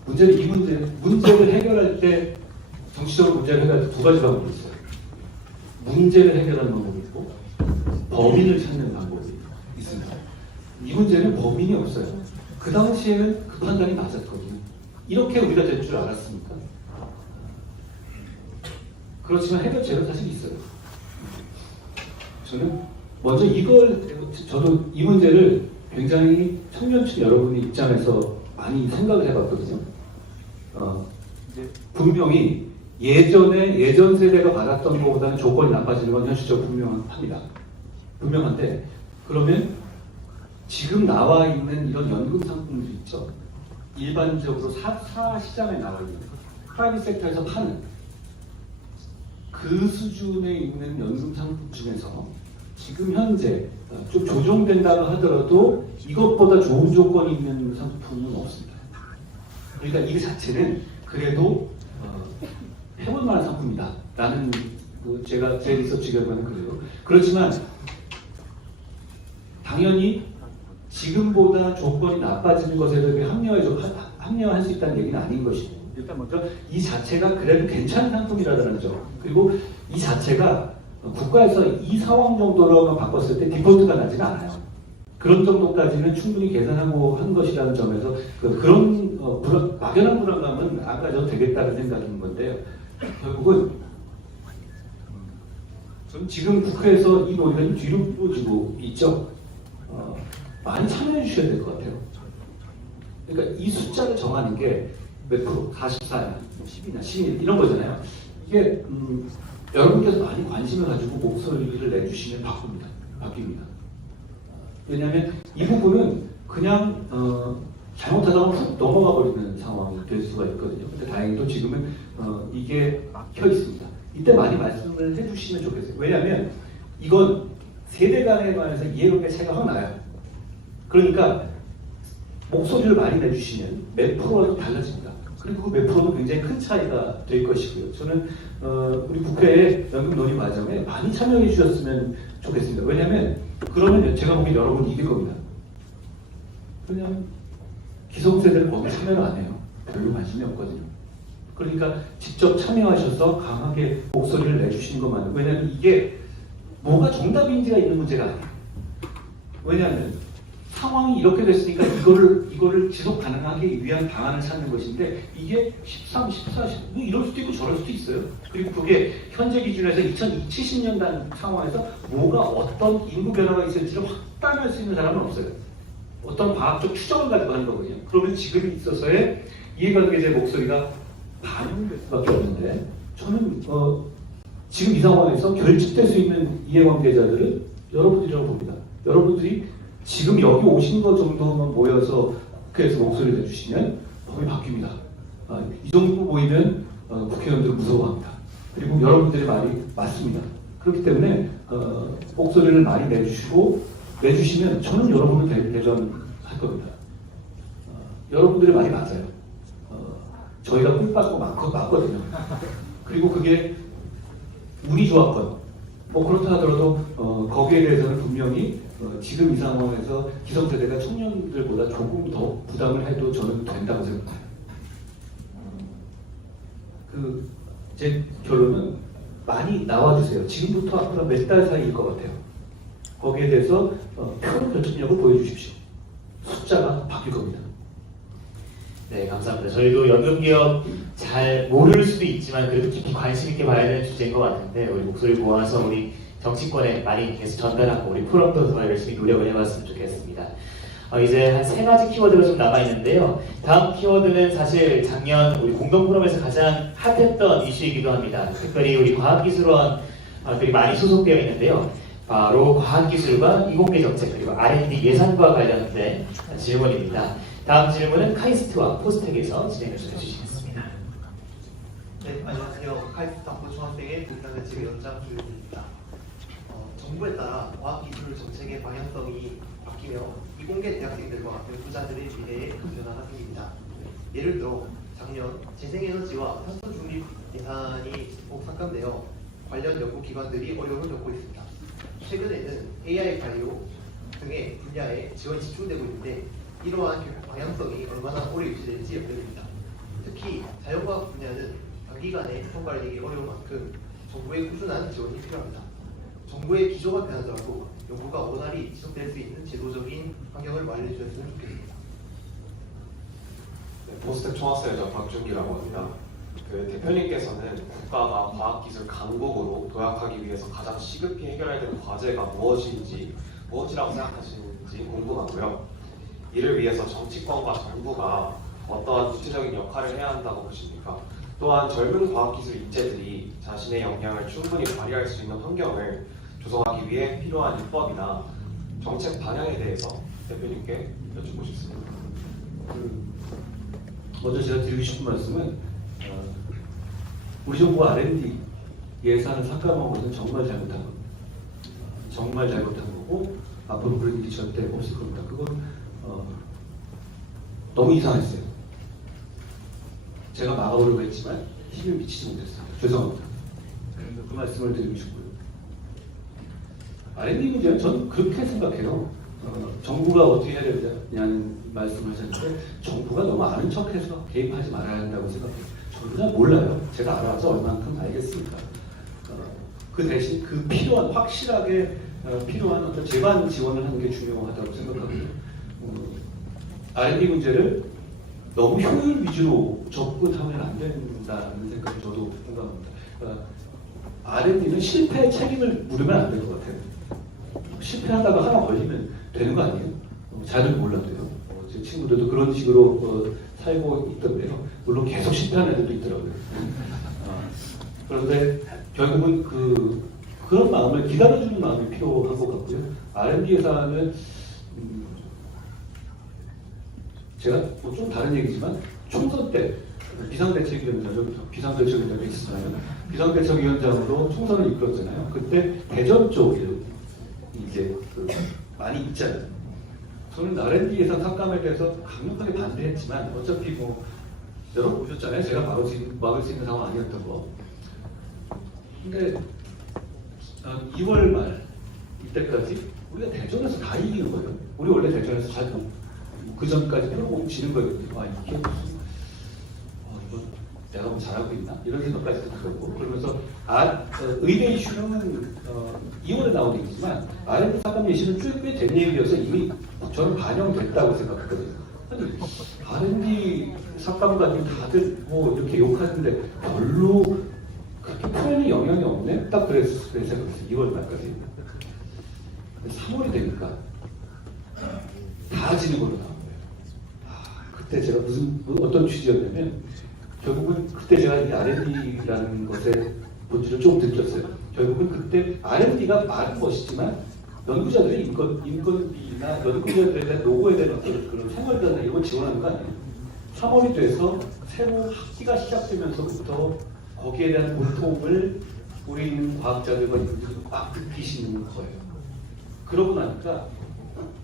문제는 문제를 해결할 때 정치적으로 문제를 해결할 때 두 가지 방법이 있어요. 문제를 해결하는 방법이 있고 범인을 찾는 방법이 있습니다. 이 문제는 범인이 없어요. 그 당시에는 그 판단이 맞았거든요. 이렇게 우리가 될 줄 알았습니까? 그렇지만 해결책은 사실 있어요. 저는 먼저 저도 이 문제를 굉장히 청년층 여러분의 입장에서 많이 생각을 해봤거든요. 분명히 예전 세대가 받았던 것보다는 조건이 나빠지는 건 현실적으로 분명한데, 그러면 지금 나와 있는 이런 연금 상품들 있죠. 일반적으로 시장에 나와 있는 프라이빗 섹터에서 파는 그 수준에 있는 연금 상품 중에서 지금 현재 좀 조정된다고 하더라도 이것보다 좋은 조건이 있는 상품은 없습니다. 그러니까 이 자체는 그래도 해볼 만한 상품이다 라는 제가 제 리서치 결과는 그래요. 그렇지만 당연히 지금보다 조건이 나빠지는 것에 대해 합리화할 수 있다는 얘기는 아닌 것이고, 일단 먼저 이 자체가 그래도 괜찮은 상품이라는 점, 그리고 이 자체가 국가에서 이 상황 정도로만 바꿨을 때 디폴트가 나지는 않아요. 그런 정도까지는 충분히 계산하고 한 것이라는 점에서 그런 막연한 불안감은 안 가져도 되겠다는 생각인 건데요. 결국은 저는 지금 국회에서 이 논의가 좀 뒤로 지고 있죠. 많이 참여해 주셔야 될 것 같아요. 그러니까 이 숫자를 정하는 게 몇 프로, 44냐, 10이냐, 12냐 이런 거잖아요. 이게 여러분께서 많이 관심을 가지고 목소리를 내주시면 바뀝니다. 왜냐하면 이 부분은 그냥 잘못하다가 훅 넘어가 버리는 상황이 될 수가 있거든요. 근데 다행히도 지금은 이게 막혀 있습니다. 이때 많이 말씀을 해주시면 좋겠어요. 왜냐하면 이건 세대 간에 관해서 이해관계 차이가 확 나요. 그러니까 목소리를 많이 내주시면 몇 프로라도 달라집니다. 그리고 그 몇 프로는 굉장히 큰 차이가 될 것이고요. 저는 우리 국회의 연금 논의 과정에 많이 참여해 주셨으면 좋겠습니다. 왜냐하면 그러면 제가 보기엔 여러분이 이길 겁니다. 그냥 기성세대는 거기 참여를 안 해요. 별로 관심이 없거든요. 그러니까 직접 참여하셔서 강하게 목소리를 내주시는 것만. 왜냐하면 이게 뭐가 정답인지가 있는 문제가 아니에요. 왜냐하면 상황이 이렇게 됐으니까 이거를 지속 가능하기 위한 방안을 찾는 것인데 이게 13, 14, 15, 뭐 이럴 수도 있고 저럴 수도 있어요. 그리고 그게 현재 기준에서 2070년 상황에서 뭐가 어떤 인구 변화가 있을지를 확단할 수 있는 사람은 없어요. 어떤 과학적 추정을 가지고 하는 거거든요. 그러면 지금 있어서의 이해관계자의 목소리가 반영될 수밖에 없는데 저는 지금 이 상황에서 결집될 수 있는 이해관계자들은 여러분들이라고 봅니다. 여러분들이 지금 여기 오신 것 정도만 모여서 국회에서 목소리를 내주시면 법이 바뀝니다. 이 정도 모이면 국회의원들은 무서워합니다. 그리고 여러분들의 말이 맞습니다. 그렇기 때문에 목소리를 많이 내주시면 저는 여러분을 대전할 겁니다. 여러분들의 말이 맞아요. 저희가 꿀빠고 맞거든요. 그리고 그게 운이 좋았건 뭐 그렇다 하더라도 거기에 대해서는 분명히 지금 이 상황에서 기성세대가 청년들보다 조금 더 부담을 해도 저는 된다고 생각해요. 제 결론은 많이 나와주세요. 지금부터 앞으로 몇 달 사이일 것 같아요. 거기에 대해서 표현 결집력을 보여주십시오. 숫자가 바뀔 겁니다. 네, 감사합니다. 저희도 연금개혁 잘 모를 수도 있지만 그래도 깊이 관심 있게 봐야 되는 주제인 것 같은데 우리 목소리 모아서 우리 정치권에 많이 계속 전달하고 우리 포럼도 더 열심히 노력을 해봤으면 좋겠습니다. 이제 한 3가지 키워드가 좀 남아있는데요. 다음 키워드는 사실 작년 우리 공동포럼에서 가장 핫했던 이슈이기도 합니다. 특별히 우리 과학기술원들이 많이 소속되어 있는데요. 바로 과학기술과 이공계정책 그리고 R&D 예산과 관련된 질문입니다. 다음 질문은 카이스트와 포스텍에서 진행을 좀 해주시겠습니다. 네, 안녕하세요. 카이스트 당포 중학생의 국가대책 연장 주임입니다. 정부에 따라 과학기술 정책의 방향성이 바뀌며 이공계 대학생들과 연구자들의 미래에 큰 변화가 생깁니다. 예를 들어 작년 재생에너지와 탄소 중립 예산이 꼭 삭감되어 관련 연구기관들이 어려움을 겪고 있습니다. 최근에는 AI 바이오 등의 분야에 지원이 집중되고 있는데 이러한 방향성이 얼마나 오래 유지될지 염려됩니다. 특히 자연과학 분야는 단기간에 성과를 내기 어려운 만큼 정부의 꾸준한 지원이 필요합니다. 정부의 기조가 변하더라도 연구가 원활히 지속될 수 있는 제도적인 환경을 마련해 주셨으면 좋겠습니다. 네, 포스텍 총학생회장 박준기라고 합니다. 대표님께서는 국가가 과학기술 강국으로 도약하기 위해서 가장 시급히 해결해야 되는 과제가 무엇이라고 생각하시는지 궁금하고요. 이를 위해서 정치권과 정부가 어떠한 구체적인 역할을 해야 한다고 보십니까? 또한 젊은 과학기술 인재들이 자신의 역량을 충분히 발휘할 수 있는 환경을 조성하기 위해 필요한 입법이나 정책 방향에 대해서 대표님께 여쭙고 싶습니다. 먼저 제가 드리고 싶은 말씀은 우리 정부가 R&D 예산을 삭감한 것은 정말 잘못한 겁니다. 정말 잘못한 거고 앞으로 그런 일이 절대 없을 겁니다. 그건 너무 이상했어요. 제가 막아보려고 했지만 힘을 미치지 못했어요. 죄송합니다. 그 말씀을 드리고 싶고요. R&D 문제는 저는 그렇게 생각해요. 정부가 어떻게 해야 되냐는 말씀을 하셨는데 정부가 너무 아는 척해서 개입하지 말아야 한다고 생각해요. 저는 그냥 몰라요. 제가 알아서 얼만큼 알겠습니까? 그 대신 그 필요한 확실하게 필요한 어떤 재반 지원을 하는 게 중요하다고 생각하거든요. R&D 문제를 너무 효율 위주로 접근하면 안 된다는 생각을 저도 공감합니다. R&D는 실패의 책임을 물으면 안 될 것 같아요. 실패하다가 하나 걸리면 되는 거 아니에요? 잘은 몰라도요. 제 친구들도 그런 식으로 살고 있던데요. 물론 계속 실패하는 애들도 있더라고요. 그런데 결국은 그런 마음을 기다려주는 마음이 필요한 것 같고요. R&D 예산은 제가 뭐 좀 다른 얘기지만 총선 때 비상대책위원장으로 있었잖아요. 비상대책위원장으로 총선을 이끌었잖아요. 그때 대전 쪽에 이제 많이 있잖아요. 저는 R&D 예산 삭감에 대해서 강력하게 반대했지만 어차피 뭐 여러분 보셨잖아요. 제가 막을 수 있는 상황 아니었던 거. 근데 2월 말 이때까지 우리가 대전에서 다 이기는 거예요. 우리 원래 대전에서 잘 그 전까지 펴고 지는 거거든요. 아 이게 무슨 이거 내가 뭐 잘하고 있나 이런 생각까지 들었고 그러면서 의대 이슈는 2월에 나온 얘기지만 R&D 삭감 예시는 꽤 된 얘기여서 이미 저는 반영됐다고 생각했거든요. 아니 R&D 삭감 가지고 다들 뭐 이렇게 욕하는데 별로 그렇게 표현이 영향이 없네? 딱 그랬어요. 2월 말까지. 3월이 되니까 다 지는 걸로 나온 거예요. 그때 제가 어떤 취지였냐면 결국은 그때 제가 이 R&D라는 것의 본질을 좀 느꼈어요. 결국은 그때 R&D가 말은 멋있지만 연구자들의 인건비나 연구자들에 대한 노고에 대한 어떤 그런 생활비나 이걸 지원하는 거 아니에요. 3월이 돼서 새로 학기가 시작되면서부터 거기에 대한 고통을 우리 과학자들과 연구자들이 막 느끼시는 거예요. 그러고 나니까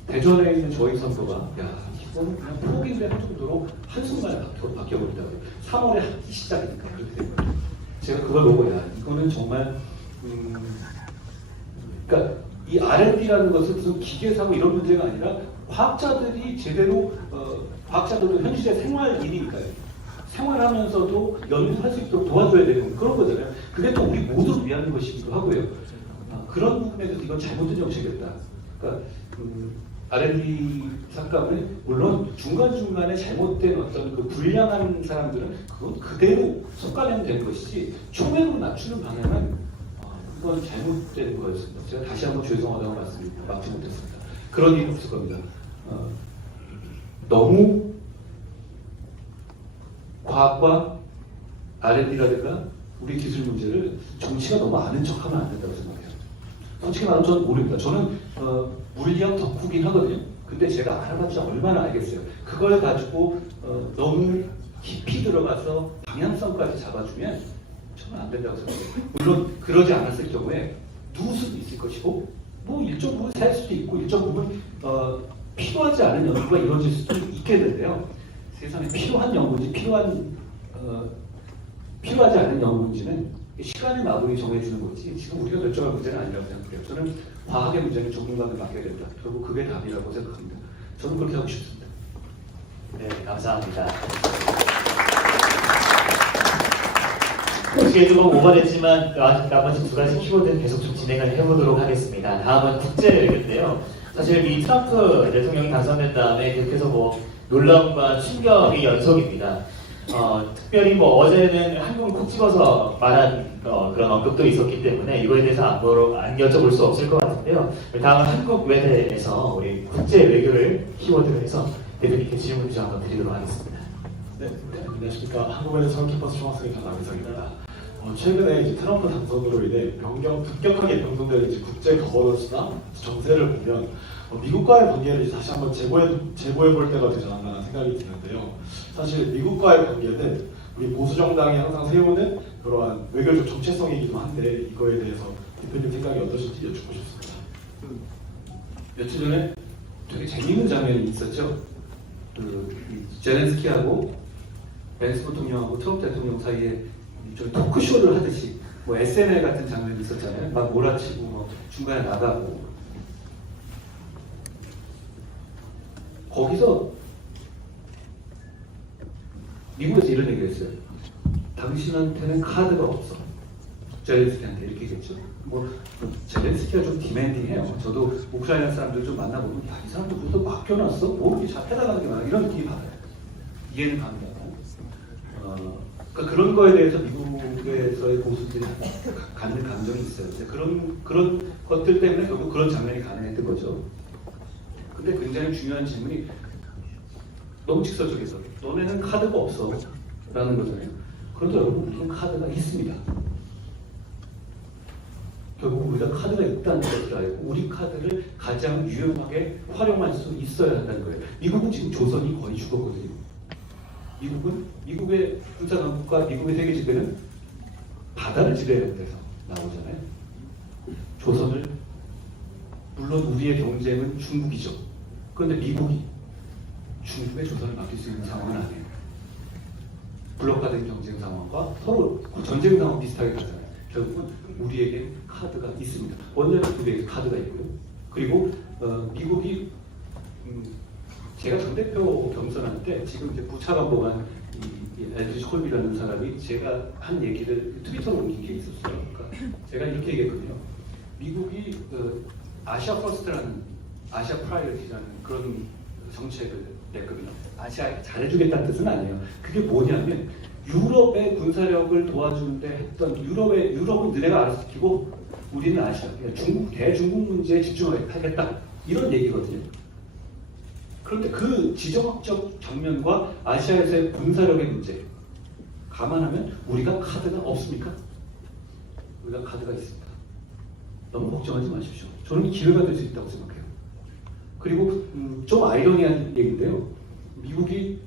대전에 있는 저희 선거가 야 이거는 그냥 포기를 할 정도로 한순간에 바뀌어버리더라고요. 3월에 학기 시작이니까 그렇게 된 거예요. 제가 그걸 보고 야 이거는 정말 그러니까 이 R&D라는 것은 무슨 기계사고 이런 문제가 아니라 과학자들이 제대로 과학자들은 현실의 생활 일이니까요. 생활하면서도 연구할 수 있도록 도와줘야 되는 그런 거잖아요. 그게 또 우리 모두를 위한 것이기도 하고요. 그런 부분에서 이건 잘못된 정책이었다. 그러니까 R&D 삭감은 물론 중간중간에 잘못된 어떤 그 불량한 사람들은 그건 그대로 솎아내면 되는 것이지 총액으로 낮추는 방향은 그건 잘못된 거였습니다. 제가 다시 한번 죄송하다고 막지 못했습니다. 그런 일이 없을 겁니다. 너무 과학과 R&D라든가 우리 기술 문제를 정치가 너무 아는 척하면 안 된다고 생각해요. 솔직히 말하면 저는 모릅니다. 저는 물리학 덕후긴 하거든요. 근데 제가 알아봤자 얼마나 알겠어요. 그걸 가지고 너무 깊이 들어가서 방향성까지 잡아주면 저는 안 된다고 생각해요. 물론 그러지 않았을 경우에 누울 수도 있을 것이고 뭐 일정 부분 살 수도 있고 일정 부분 필요하지 않은 연구가 이루어질 수도 있겠는데요. 세상에 필요한 연구인지 필요하지 않은 연구인지는 시간의 마무리 정해주는 거지 지금 우리가 결정할 문제는 아니라고 생각해요. 저는 과학의 문제는 전문가에 맡겨야 된다. 결국 그게 답이라고 생각합니다. 저는 그렇게 하고 싶습니다. 네, 감사합니다. 어떻게 조금 오버됐지만 나머지 두 가지 키워드는 계속 좀 진행을 해보도록 하겠습니다. 다음은 국제외교인데요. 사실 이 트럼프 대통령이 당선된 다음에 계속해서 뭐 놀라움과 충격의 연속입니다. 특별히 뭐 어제는 한국을 콕 집어서 말한 그런 언급도 있었기 때문에 이거에 대해서 안 여쭤볼 수 없을 것 같은데요. 다음은 한국 외대에서 우리 국제 외교를 키워드로 해서 대표님께 질문 좀 한번 드리도록 하겠습니다. 네, 안녕하십니까. 한국 외대 서울캠퍼스 총학생회 전남희석입니다. 최근에 이제 트럼프 당선으로 인해 급격하게 변동되는 이제 국제 거버넌스나 정세를 보면 미국과의 관계를 이제 다시 한번 재고해 볼 때가 되지 않나 생각이 드는데요. 사실 미국과의 관계는 우리 보수 정당이 항상 세우는 그러한 외교적 정체성이기도 한데 이거에 대해서 대표님 생각이 어떠신지 여쭙고 싶습니다. 며칠 전에 되게 재미있는 장면이 있었죠. 제렌스키하고 벤스 부통령하고 트럼프 대통령 사이에 좀 토크쇼를 하듯이 뭐 SNL 같은 장면이 있었잖아요. 막 몰아치고 뭐 중간에 나가고 거기서 미국에서 이런 얘기를 했어요. 당신한테는 카드가 없어. 제렌스키한테 이렇게 얘기했죠. 뭐 제렌스키가 좀 디맨딩해요. 저도 우크라이나 사람들 좀 만나보면 야, 이 사람들 벌써 맡겨놨어? 뭐 이렇게 잡혀나가는 게 많아. 이런 느낌이 받아요. 이해는 갑니다. 그러니까 그런 거에 대해서 미국에서의 보수들이 갖는 감정이 있어요. 그런 것들 때문에 결국 그런 장면이 가능했던 거죠. 근데 굉장히 중요한 질문이 너무 직설적이어서 너네는 카드가 없어 라는 거잖아요. 그런데 여러분, 우리는 카드가 있습니다. 결국 우리가 카드가 있다는 것을 알고 우리 카드를 가장 유용하게 활용할 수 있어야 한다는 거예요. 미국은 지금 조선이 거의 죽었거든요. 미국의 군사강국과 미국의 세계 지배는 바다를 지배해야 돼서 나오잖아요. 조선을, 물론 우리의 경쟁은 중국이죠. 그런데 미국이 중국의 조선을 맡길 수 있는 상황은 아니에요. 블록화된 경쟁 상황과 서로 전쟁 상황 비슷하게 가잖아요. 결국은 우리에게 카드가 있습니다. 원래는 우리에게 카드가 있고요. 그리고 미국이 제가 당대표 경선할 때 지금 이제 부차관보관 엘드리지 콜비라는 사람이 제가 한 얘기를 트위터로 옮긴 게 있었어요. 그러니까 제가 이렇게 얘기했거든요. 미국이 아시아 퍼스트라는, 아시아 프라이어티라는 그런 정책을 냈거든요. 아시아에 잘해주겠다는 뜻은 아니에요. 그게 뭐냐면 유럽의 군사력을 도와주는데 했던 유럽은 너네가 알아서 지키고 우리는 아시아, 그러니까 대중국 문제에 집중하겠다 이런 얘기거든요. 그런데 그 지정학적 장면과 아시아에서의 군사력의 문제 감안하면 우리가 카드가 없습니까? 우리가 카드가 있습니다. 너무 걱정하지 마십시오. 저는 기회가 될 수 있다고 생각해요. 그리고 좀 아이러니한 얘기인데요. 미국이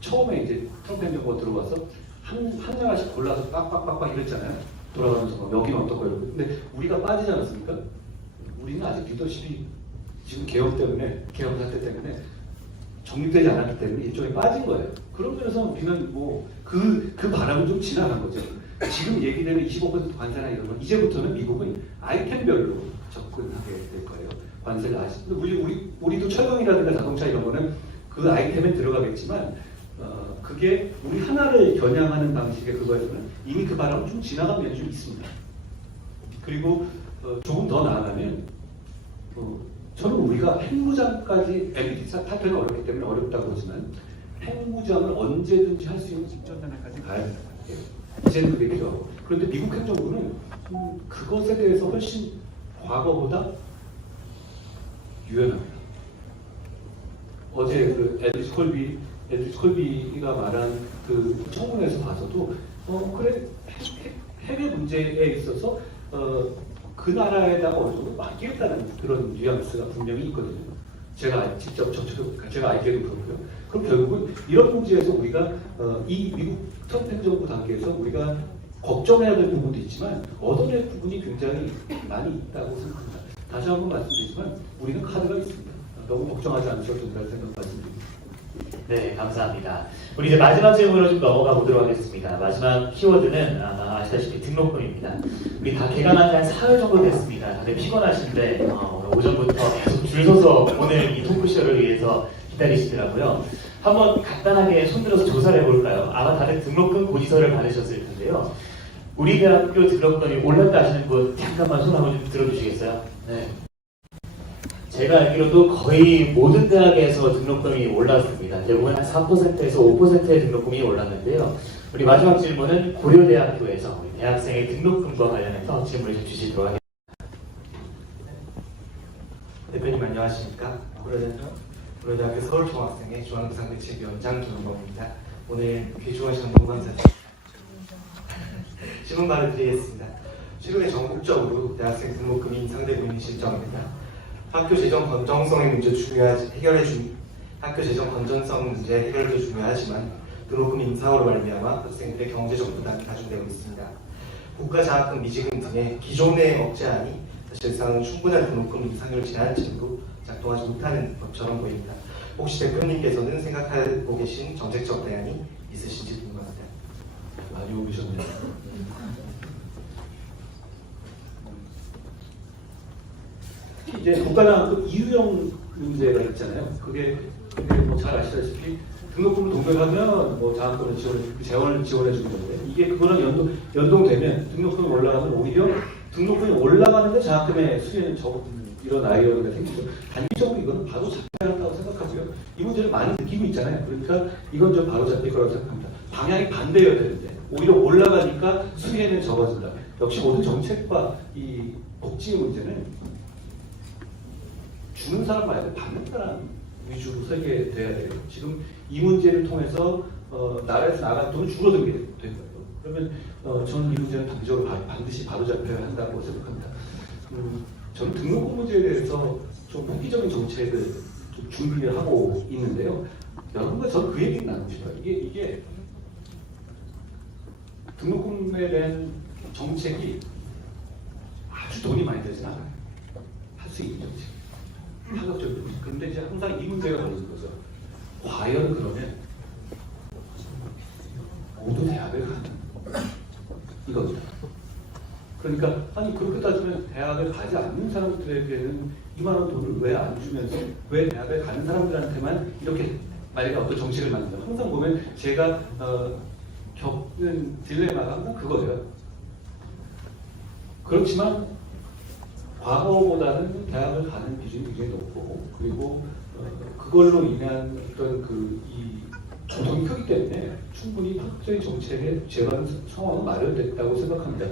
처음에 이제 트럼프 행정부가 들어와서 한 나라씩 골라서 빡빡빡빡 이랬잖아요. 돌아가면서 여기는 어떻고 이러고. 근데 우리가 빠지지 않았습니까? 우리는 아직 리더십이 지금 개혁 사태 때문에 정립되지 않았기 때문에 이쪽에 빠진 거예요. 그런 면에서 우리는 뭐 그 바람은 좀 지나간 거죠. 지금 얘기되는 25% 관세나 이런 건 이제부터는 미국은 아이템별로 접근하게 될 거예요. 관세를 우리도 철강이라든가 자동차 이런 거는 그 아이템에 들어가겠지만 그게 우리 하나를 겨냥하는 방식의 그거에서는 이미 그 바람은 좀 지나간 면이 좀 있습니다. 그리고 조금 더 나아가면 저는 우리가 핵무장까지 NPT 사태는 어렵기 때문에 어렵다고 하지만 핵무장을 언제든지 할 수 있는 직전단계까지 가야 된다고 해요. 이제는 그게 필요하고. 그런데 미국 행정부는 그것에 대해서 훨씬 과거보다 유연합니다. 어제 그 엘드리지 콜비가 말한 그 청문회에서 봐서도 그래 핵의 문제에 있어서 그 나라에다가 어느 정도 맡기겠다는 그런 뉘앙스가 분명히 있거든요. 제가 직접 제가 알기에도 그렇고요. 그럼 결국은 이런 문제에서 우리가 이 미국 트럼프 행정부 단계에서 우리가 걱정해야 될 부분도 있지만 얻어낼 부분이 굉장히 많이 있다고 생각합니다. 다시 한번 말씀드리지만 우리는 카드가 있습니다. 너무 걱정하지 않으셔도 된다는 생각 말씀드립니다. 네, 감사합니다. 우리 이제 마지막 질문으로 좀 넘어가 보도록 하겠습니다. 마지막 키워드는 아마 아시다시피 등록금입니다. 우리 다 개강한 지 한 사흘 정도 됐습니다. 다들 피곤하신데 오늘 오전부터 계속 줄 서서 오늘 이 토크쇼를 위해서 기다리시더라고요. 한번 간단하게 손들어서 조사를 해볼까요? 아마 다들 등록금 고지서를 받으셨을 텐데요. 우리 대학교 등록금이 올랐다 하시는 분 잠깐만 손 한번 좀 들어주시겠어요? 네. 제가 알기로도 거의 모든 대학에서 등록금이 올랐습니다. 대부분 한 4%에서 5%의 등록금이 올랐는데요. 우리 마지막 질문은 고려대학교에서 우리 대학생의 등록금과 관련해서 질문을 좀 주시도록 하겠습니다. 대표님 안녕하십니까? 고려대학교 서울총학생회 중앙상대책위원장 김은범입니다. 오늘 귀중하신 동반자 질문 받아드리겠습니다. 최근에 전국적으로 대학생 등록금이 인상되고 있는 실정입니다. 학교 재정 건전성의 문제 학교 재정 건전성 문제 해결도 중요하지만 등록금 인상으로 말미암아 학생들의 경제적 부담이 가중되고 있습니다. 국가장학금, 미지금 등의 기존의 억제안이 사실상 충분한 등록금 인상률 제한책으로 작동하지 못하는 것처럼 보입니다. 혹시 대표님께서는 생각하고 계신 정책적 대안이 있으신지 궁금합니다. 많이 오셨네요. 이제 국가장학금 이유형 문제가 있잖아요. 그게 뭐 잘 아시다시피 등록금을 동결하면 뭐 장학금을 재원을 지원해 주는 건데 이게 그거랑 연동되면 등록금이 올라가면 오히려 등록금이 올라가는데 장학금의 수혜는 적은 이런 아이디어가 생기죠. 단기적으로 이거는 바로 잡혀야 한다고 생각하고요. 이 문제를 많이 느끼고 있잖아요. 그러니까 이건 좀 바로 잡힐 거라고 생각합니다. 방향이 반대여야 되는데 오히려 올라가니까 수혜는 적어진다. 역시 모든 정책과 이 복지의 문제는 주는 사람 말고 받는 사람 위주로 설계돼야 돼요. 지금 이 문제를 통해서 나라에서 나간 돈은 줄어들게 된 거예요. 그러면 저는 이 문제는 단기적으로 반드시 바로잡혀야 한다고 생각합니다. 저는 등록금 문제에 대해서 좀 획기적인 정책을 좀 준비를 하고 있는데요. 여러분과 저는 그 얘기를 나누고 싶어요. 이게 등록금에 대한 정책이 아주 돈이 많이 들진 않아요. 할 수 있는 정책. 파격적으로. 그런데 이제 항상 이 문제가 걸리는 거죠. 과연 그러면 모두 대학을 가는 이겁니다. 그러니까 아니 그렇게 따지면 대학을 가지 않는 사람들에게는 이만한 돈을 왜 안 주면서 왜 대학을 가는 사람들한테만 이렇게 만약에 어떤 정책을 만든다. 항상 보면 제가 겪는 딜레마가 항상 그거예요. 그렇지만 과거보다는 대학을 가는 비중이 굉장히 높고 그리고 그걸로 인한 어떤 이 돈이 크기 때문에 충분히 파격적인 정책에 제어하는 상황은 마련됐다고 생각합니다.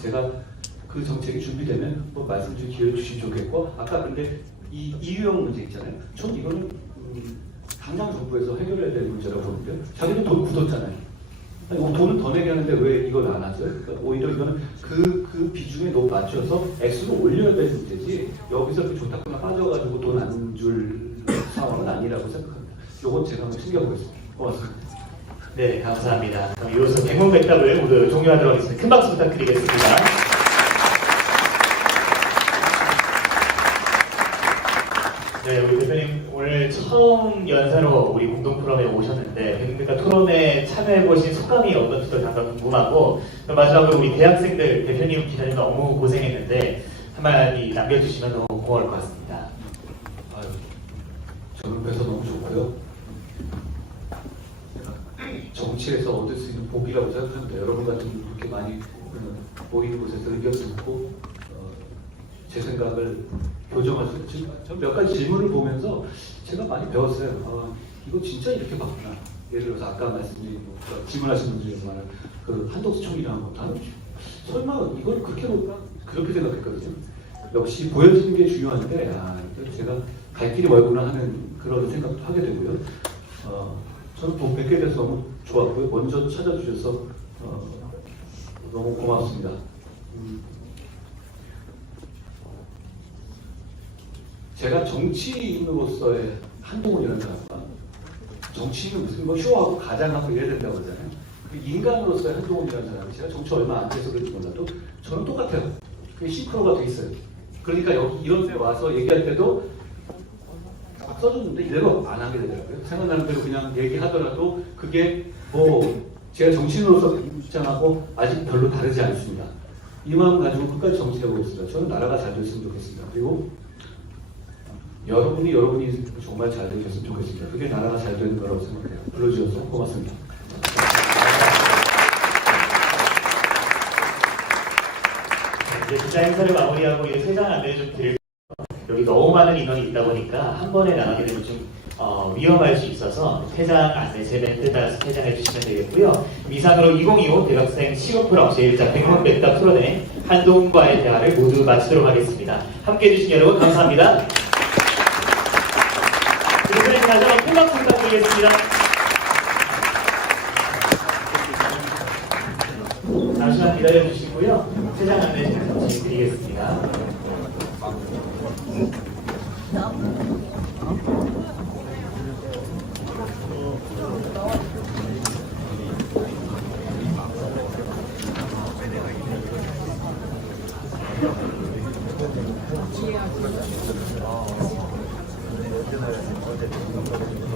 제가 그 정책이 준비되면 한번 말씀 좀 기회를 주시면 좋겠고 아까 근데 이 이유형 문제 있잖아요. 전 이거는 당장 정부에서 해결해야 될 문제라고 보는데요. 자기는 돈 굳었잖아요. 아니, 돈은 더 내게 하는데 왜 이걸 안 하죠? 그러니까 오히려 이거는 그 비중에 너무 맞춰서 액수를 올려야 될 문제지 여기서 그 좋다거나 빠져가지고 돈 안 줄 상황은 아니라고 생각합니다. 요건 제가 한번 챙겨보겠습니다. 고맙습니다. 네, 감사합니다. 그럼 이로써 백문백답을 모두 종료하도록 하겠습니다. 큰 박수 부탁드리겠습니다. 네, 우리 대표님 오늘 처음 연사로 우리 공동 포럼에 오셨는데 백문백답 토론에 참여해보신 소감이 어떤지도 잠깐 궁금하고 마지막으로 우리 대학생들 대표님 기자님 너무 고생했는데 한마디 남겨주시면 너무 고마울 것 같습니다. 아유, 저는 뵈서 너무 좋고요. 정치에서 얻을 수 있는 복이라고 생각합니다. 여러분 같은 분이 그렇게 많이 모이는 곳에서 의견 듣고 제 생각을 교정할 수 있는 전 몇 가지 질문을 보면서 제가 많이 배웠어요. 이거 진짜 이렇게 봤구나. 예를 들어서 아까 말씀드린 질문하신 분 중에 말한 그 한덕수 총리라는 거 나는 설마 이걸 그렇게 볼까? 그렇게 생각했거든요. 역시 보여지는 게 중요한데 제가 갈 길이 멀구나 하는 그런 생각도 하게 되고요. 저는 또 뵙게 돼서 너무 좋았고요. 먼저 찾아주셔서 너무 고맙습니다. 제가 정치인으로서의 한동훈이라는 사람과 정치인은 무슨 뭐 쇼하고 가장하고 이래야 된다고 그러잖아요. 그 인간으로서의 한동훈이라는 사람이 제가 정치 얼마 안 돼서 그런지 몰라도 저는 똑같아요. 그게 싱크로가 돼 있어요. 그러니까 여기 이런 데 와서 얘기할 때도 막 써줬는데 이대로 안 하게 되더라고요. 생각나는 대로 그냥 얘기하더라도 그게 뭐 제가 정치인으로서 입장하고 아직 별로 다르지 않습니다. 이 마음 가지고 끝까지 정치하고 있습니다. 저는 나라가 잘 됐으면 좋겠습니다. 그리고 여러분이 정말 잘 되셨으면 좋겠습니다. 그게 나라가 잘 되는 거라고 생각해요. 불러주셔서 고맙습니다. 이제 기자 행사를 마무리하고 이제 퇴장 안내를 좀 드릴 여기 너무 많은 인원이 있다 보니까 한 번에 나가게 되면 좀 위험할 수 있어서 퇴장 안내 제 멘트에 따라서 퇴장해 주시면 되겠고요. 이상으로 2025 대학생 시오 프로 제1장 백문백답 토론회 한동훈과의 대화를 모두 마치도록 하겠습니다. 함께해 주신 여러분 감사합니다. 대표님 다시 한번 큰 박수 부탁드리겠습니다. 잠시만 기다려 주시고요. 퇴장 안내 드리겠습니다. 어제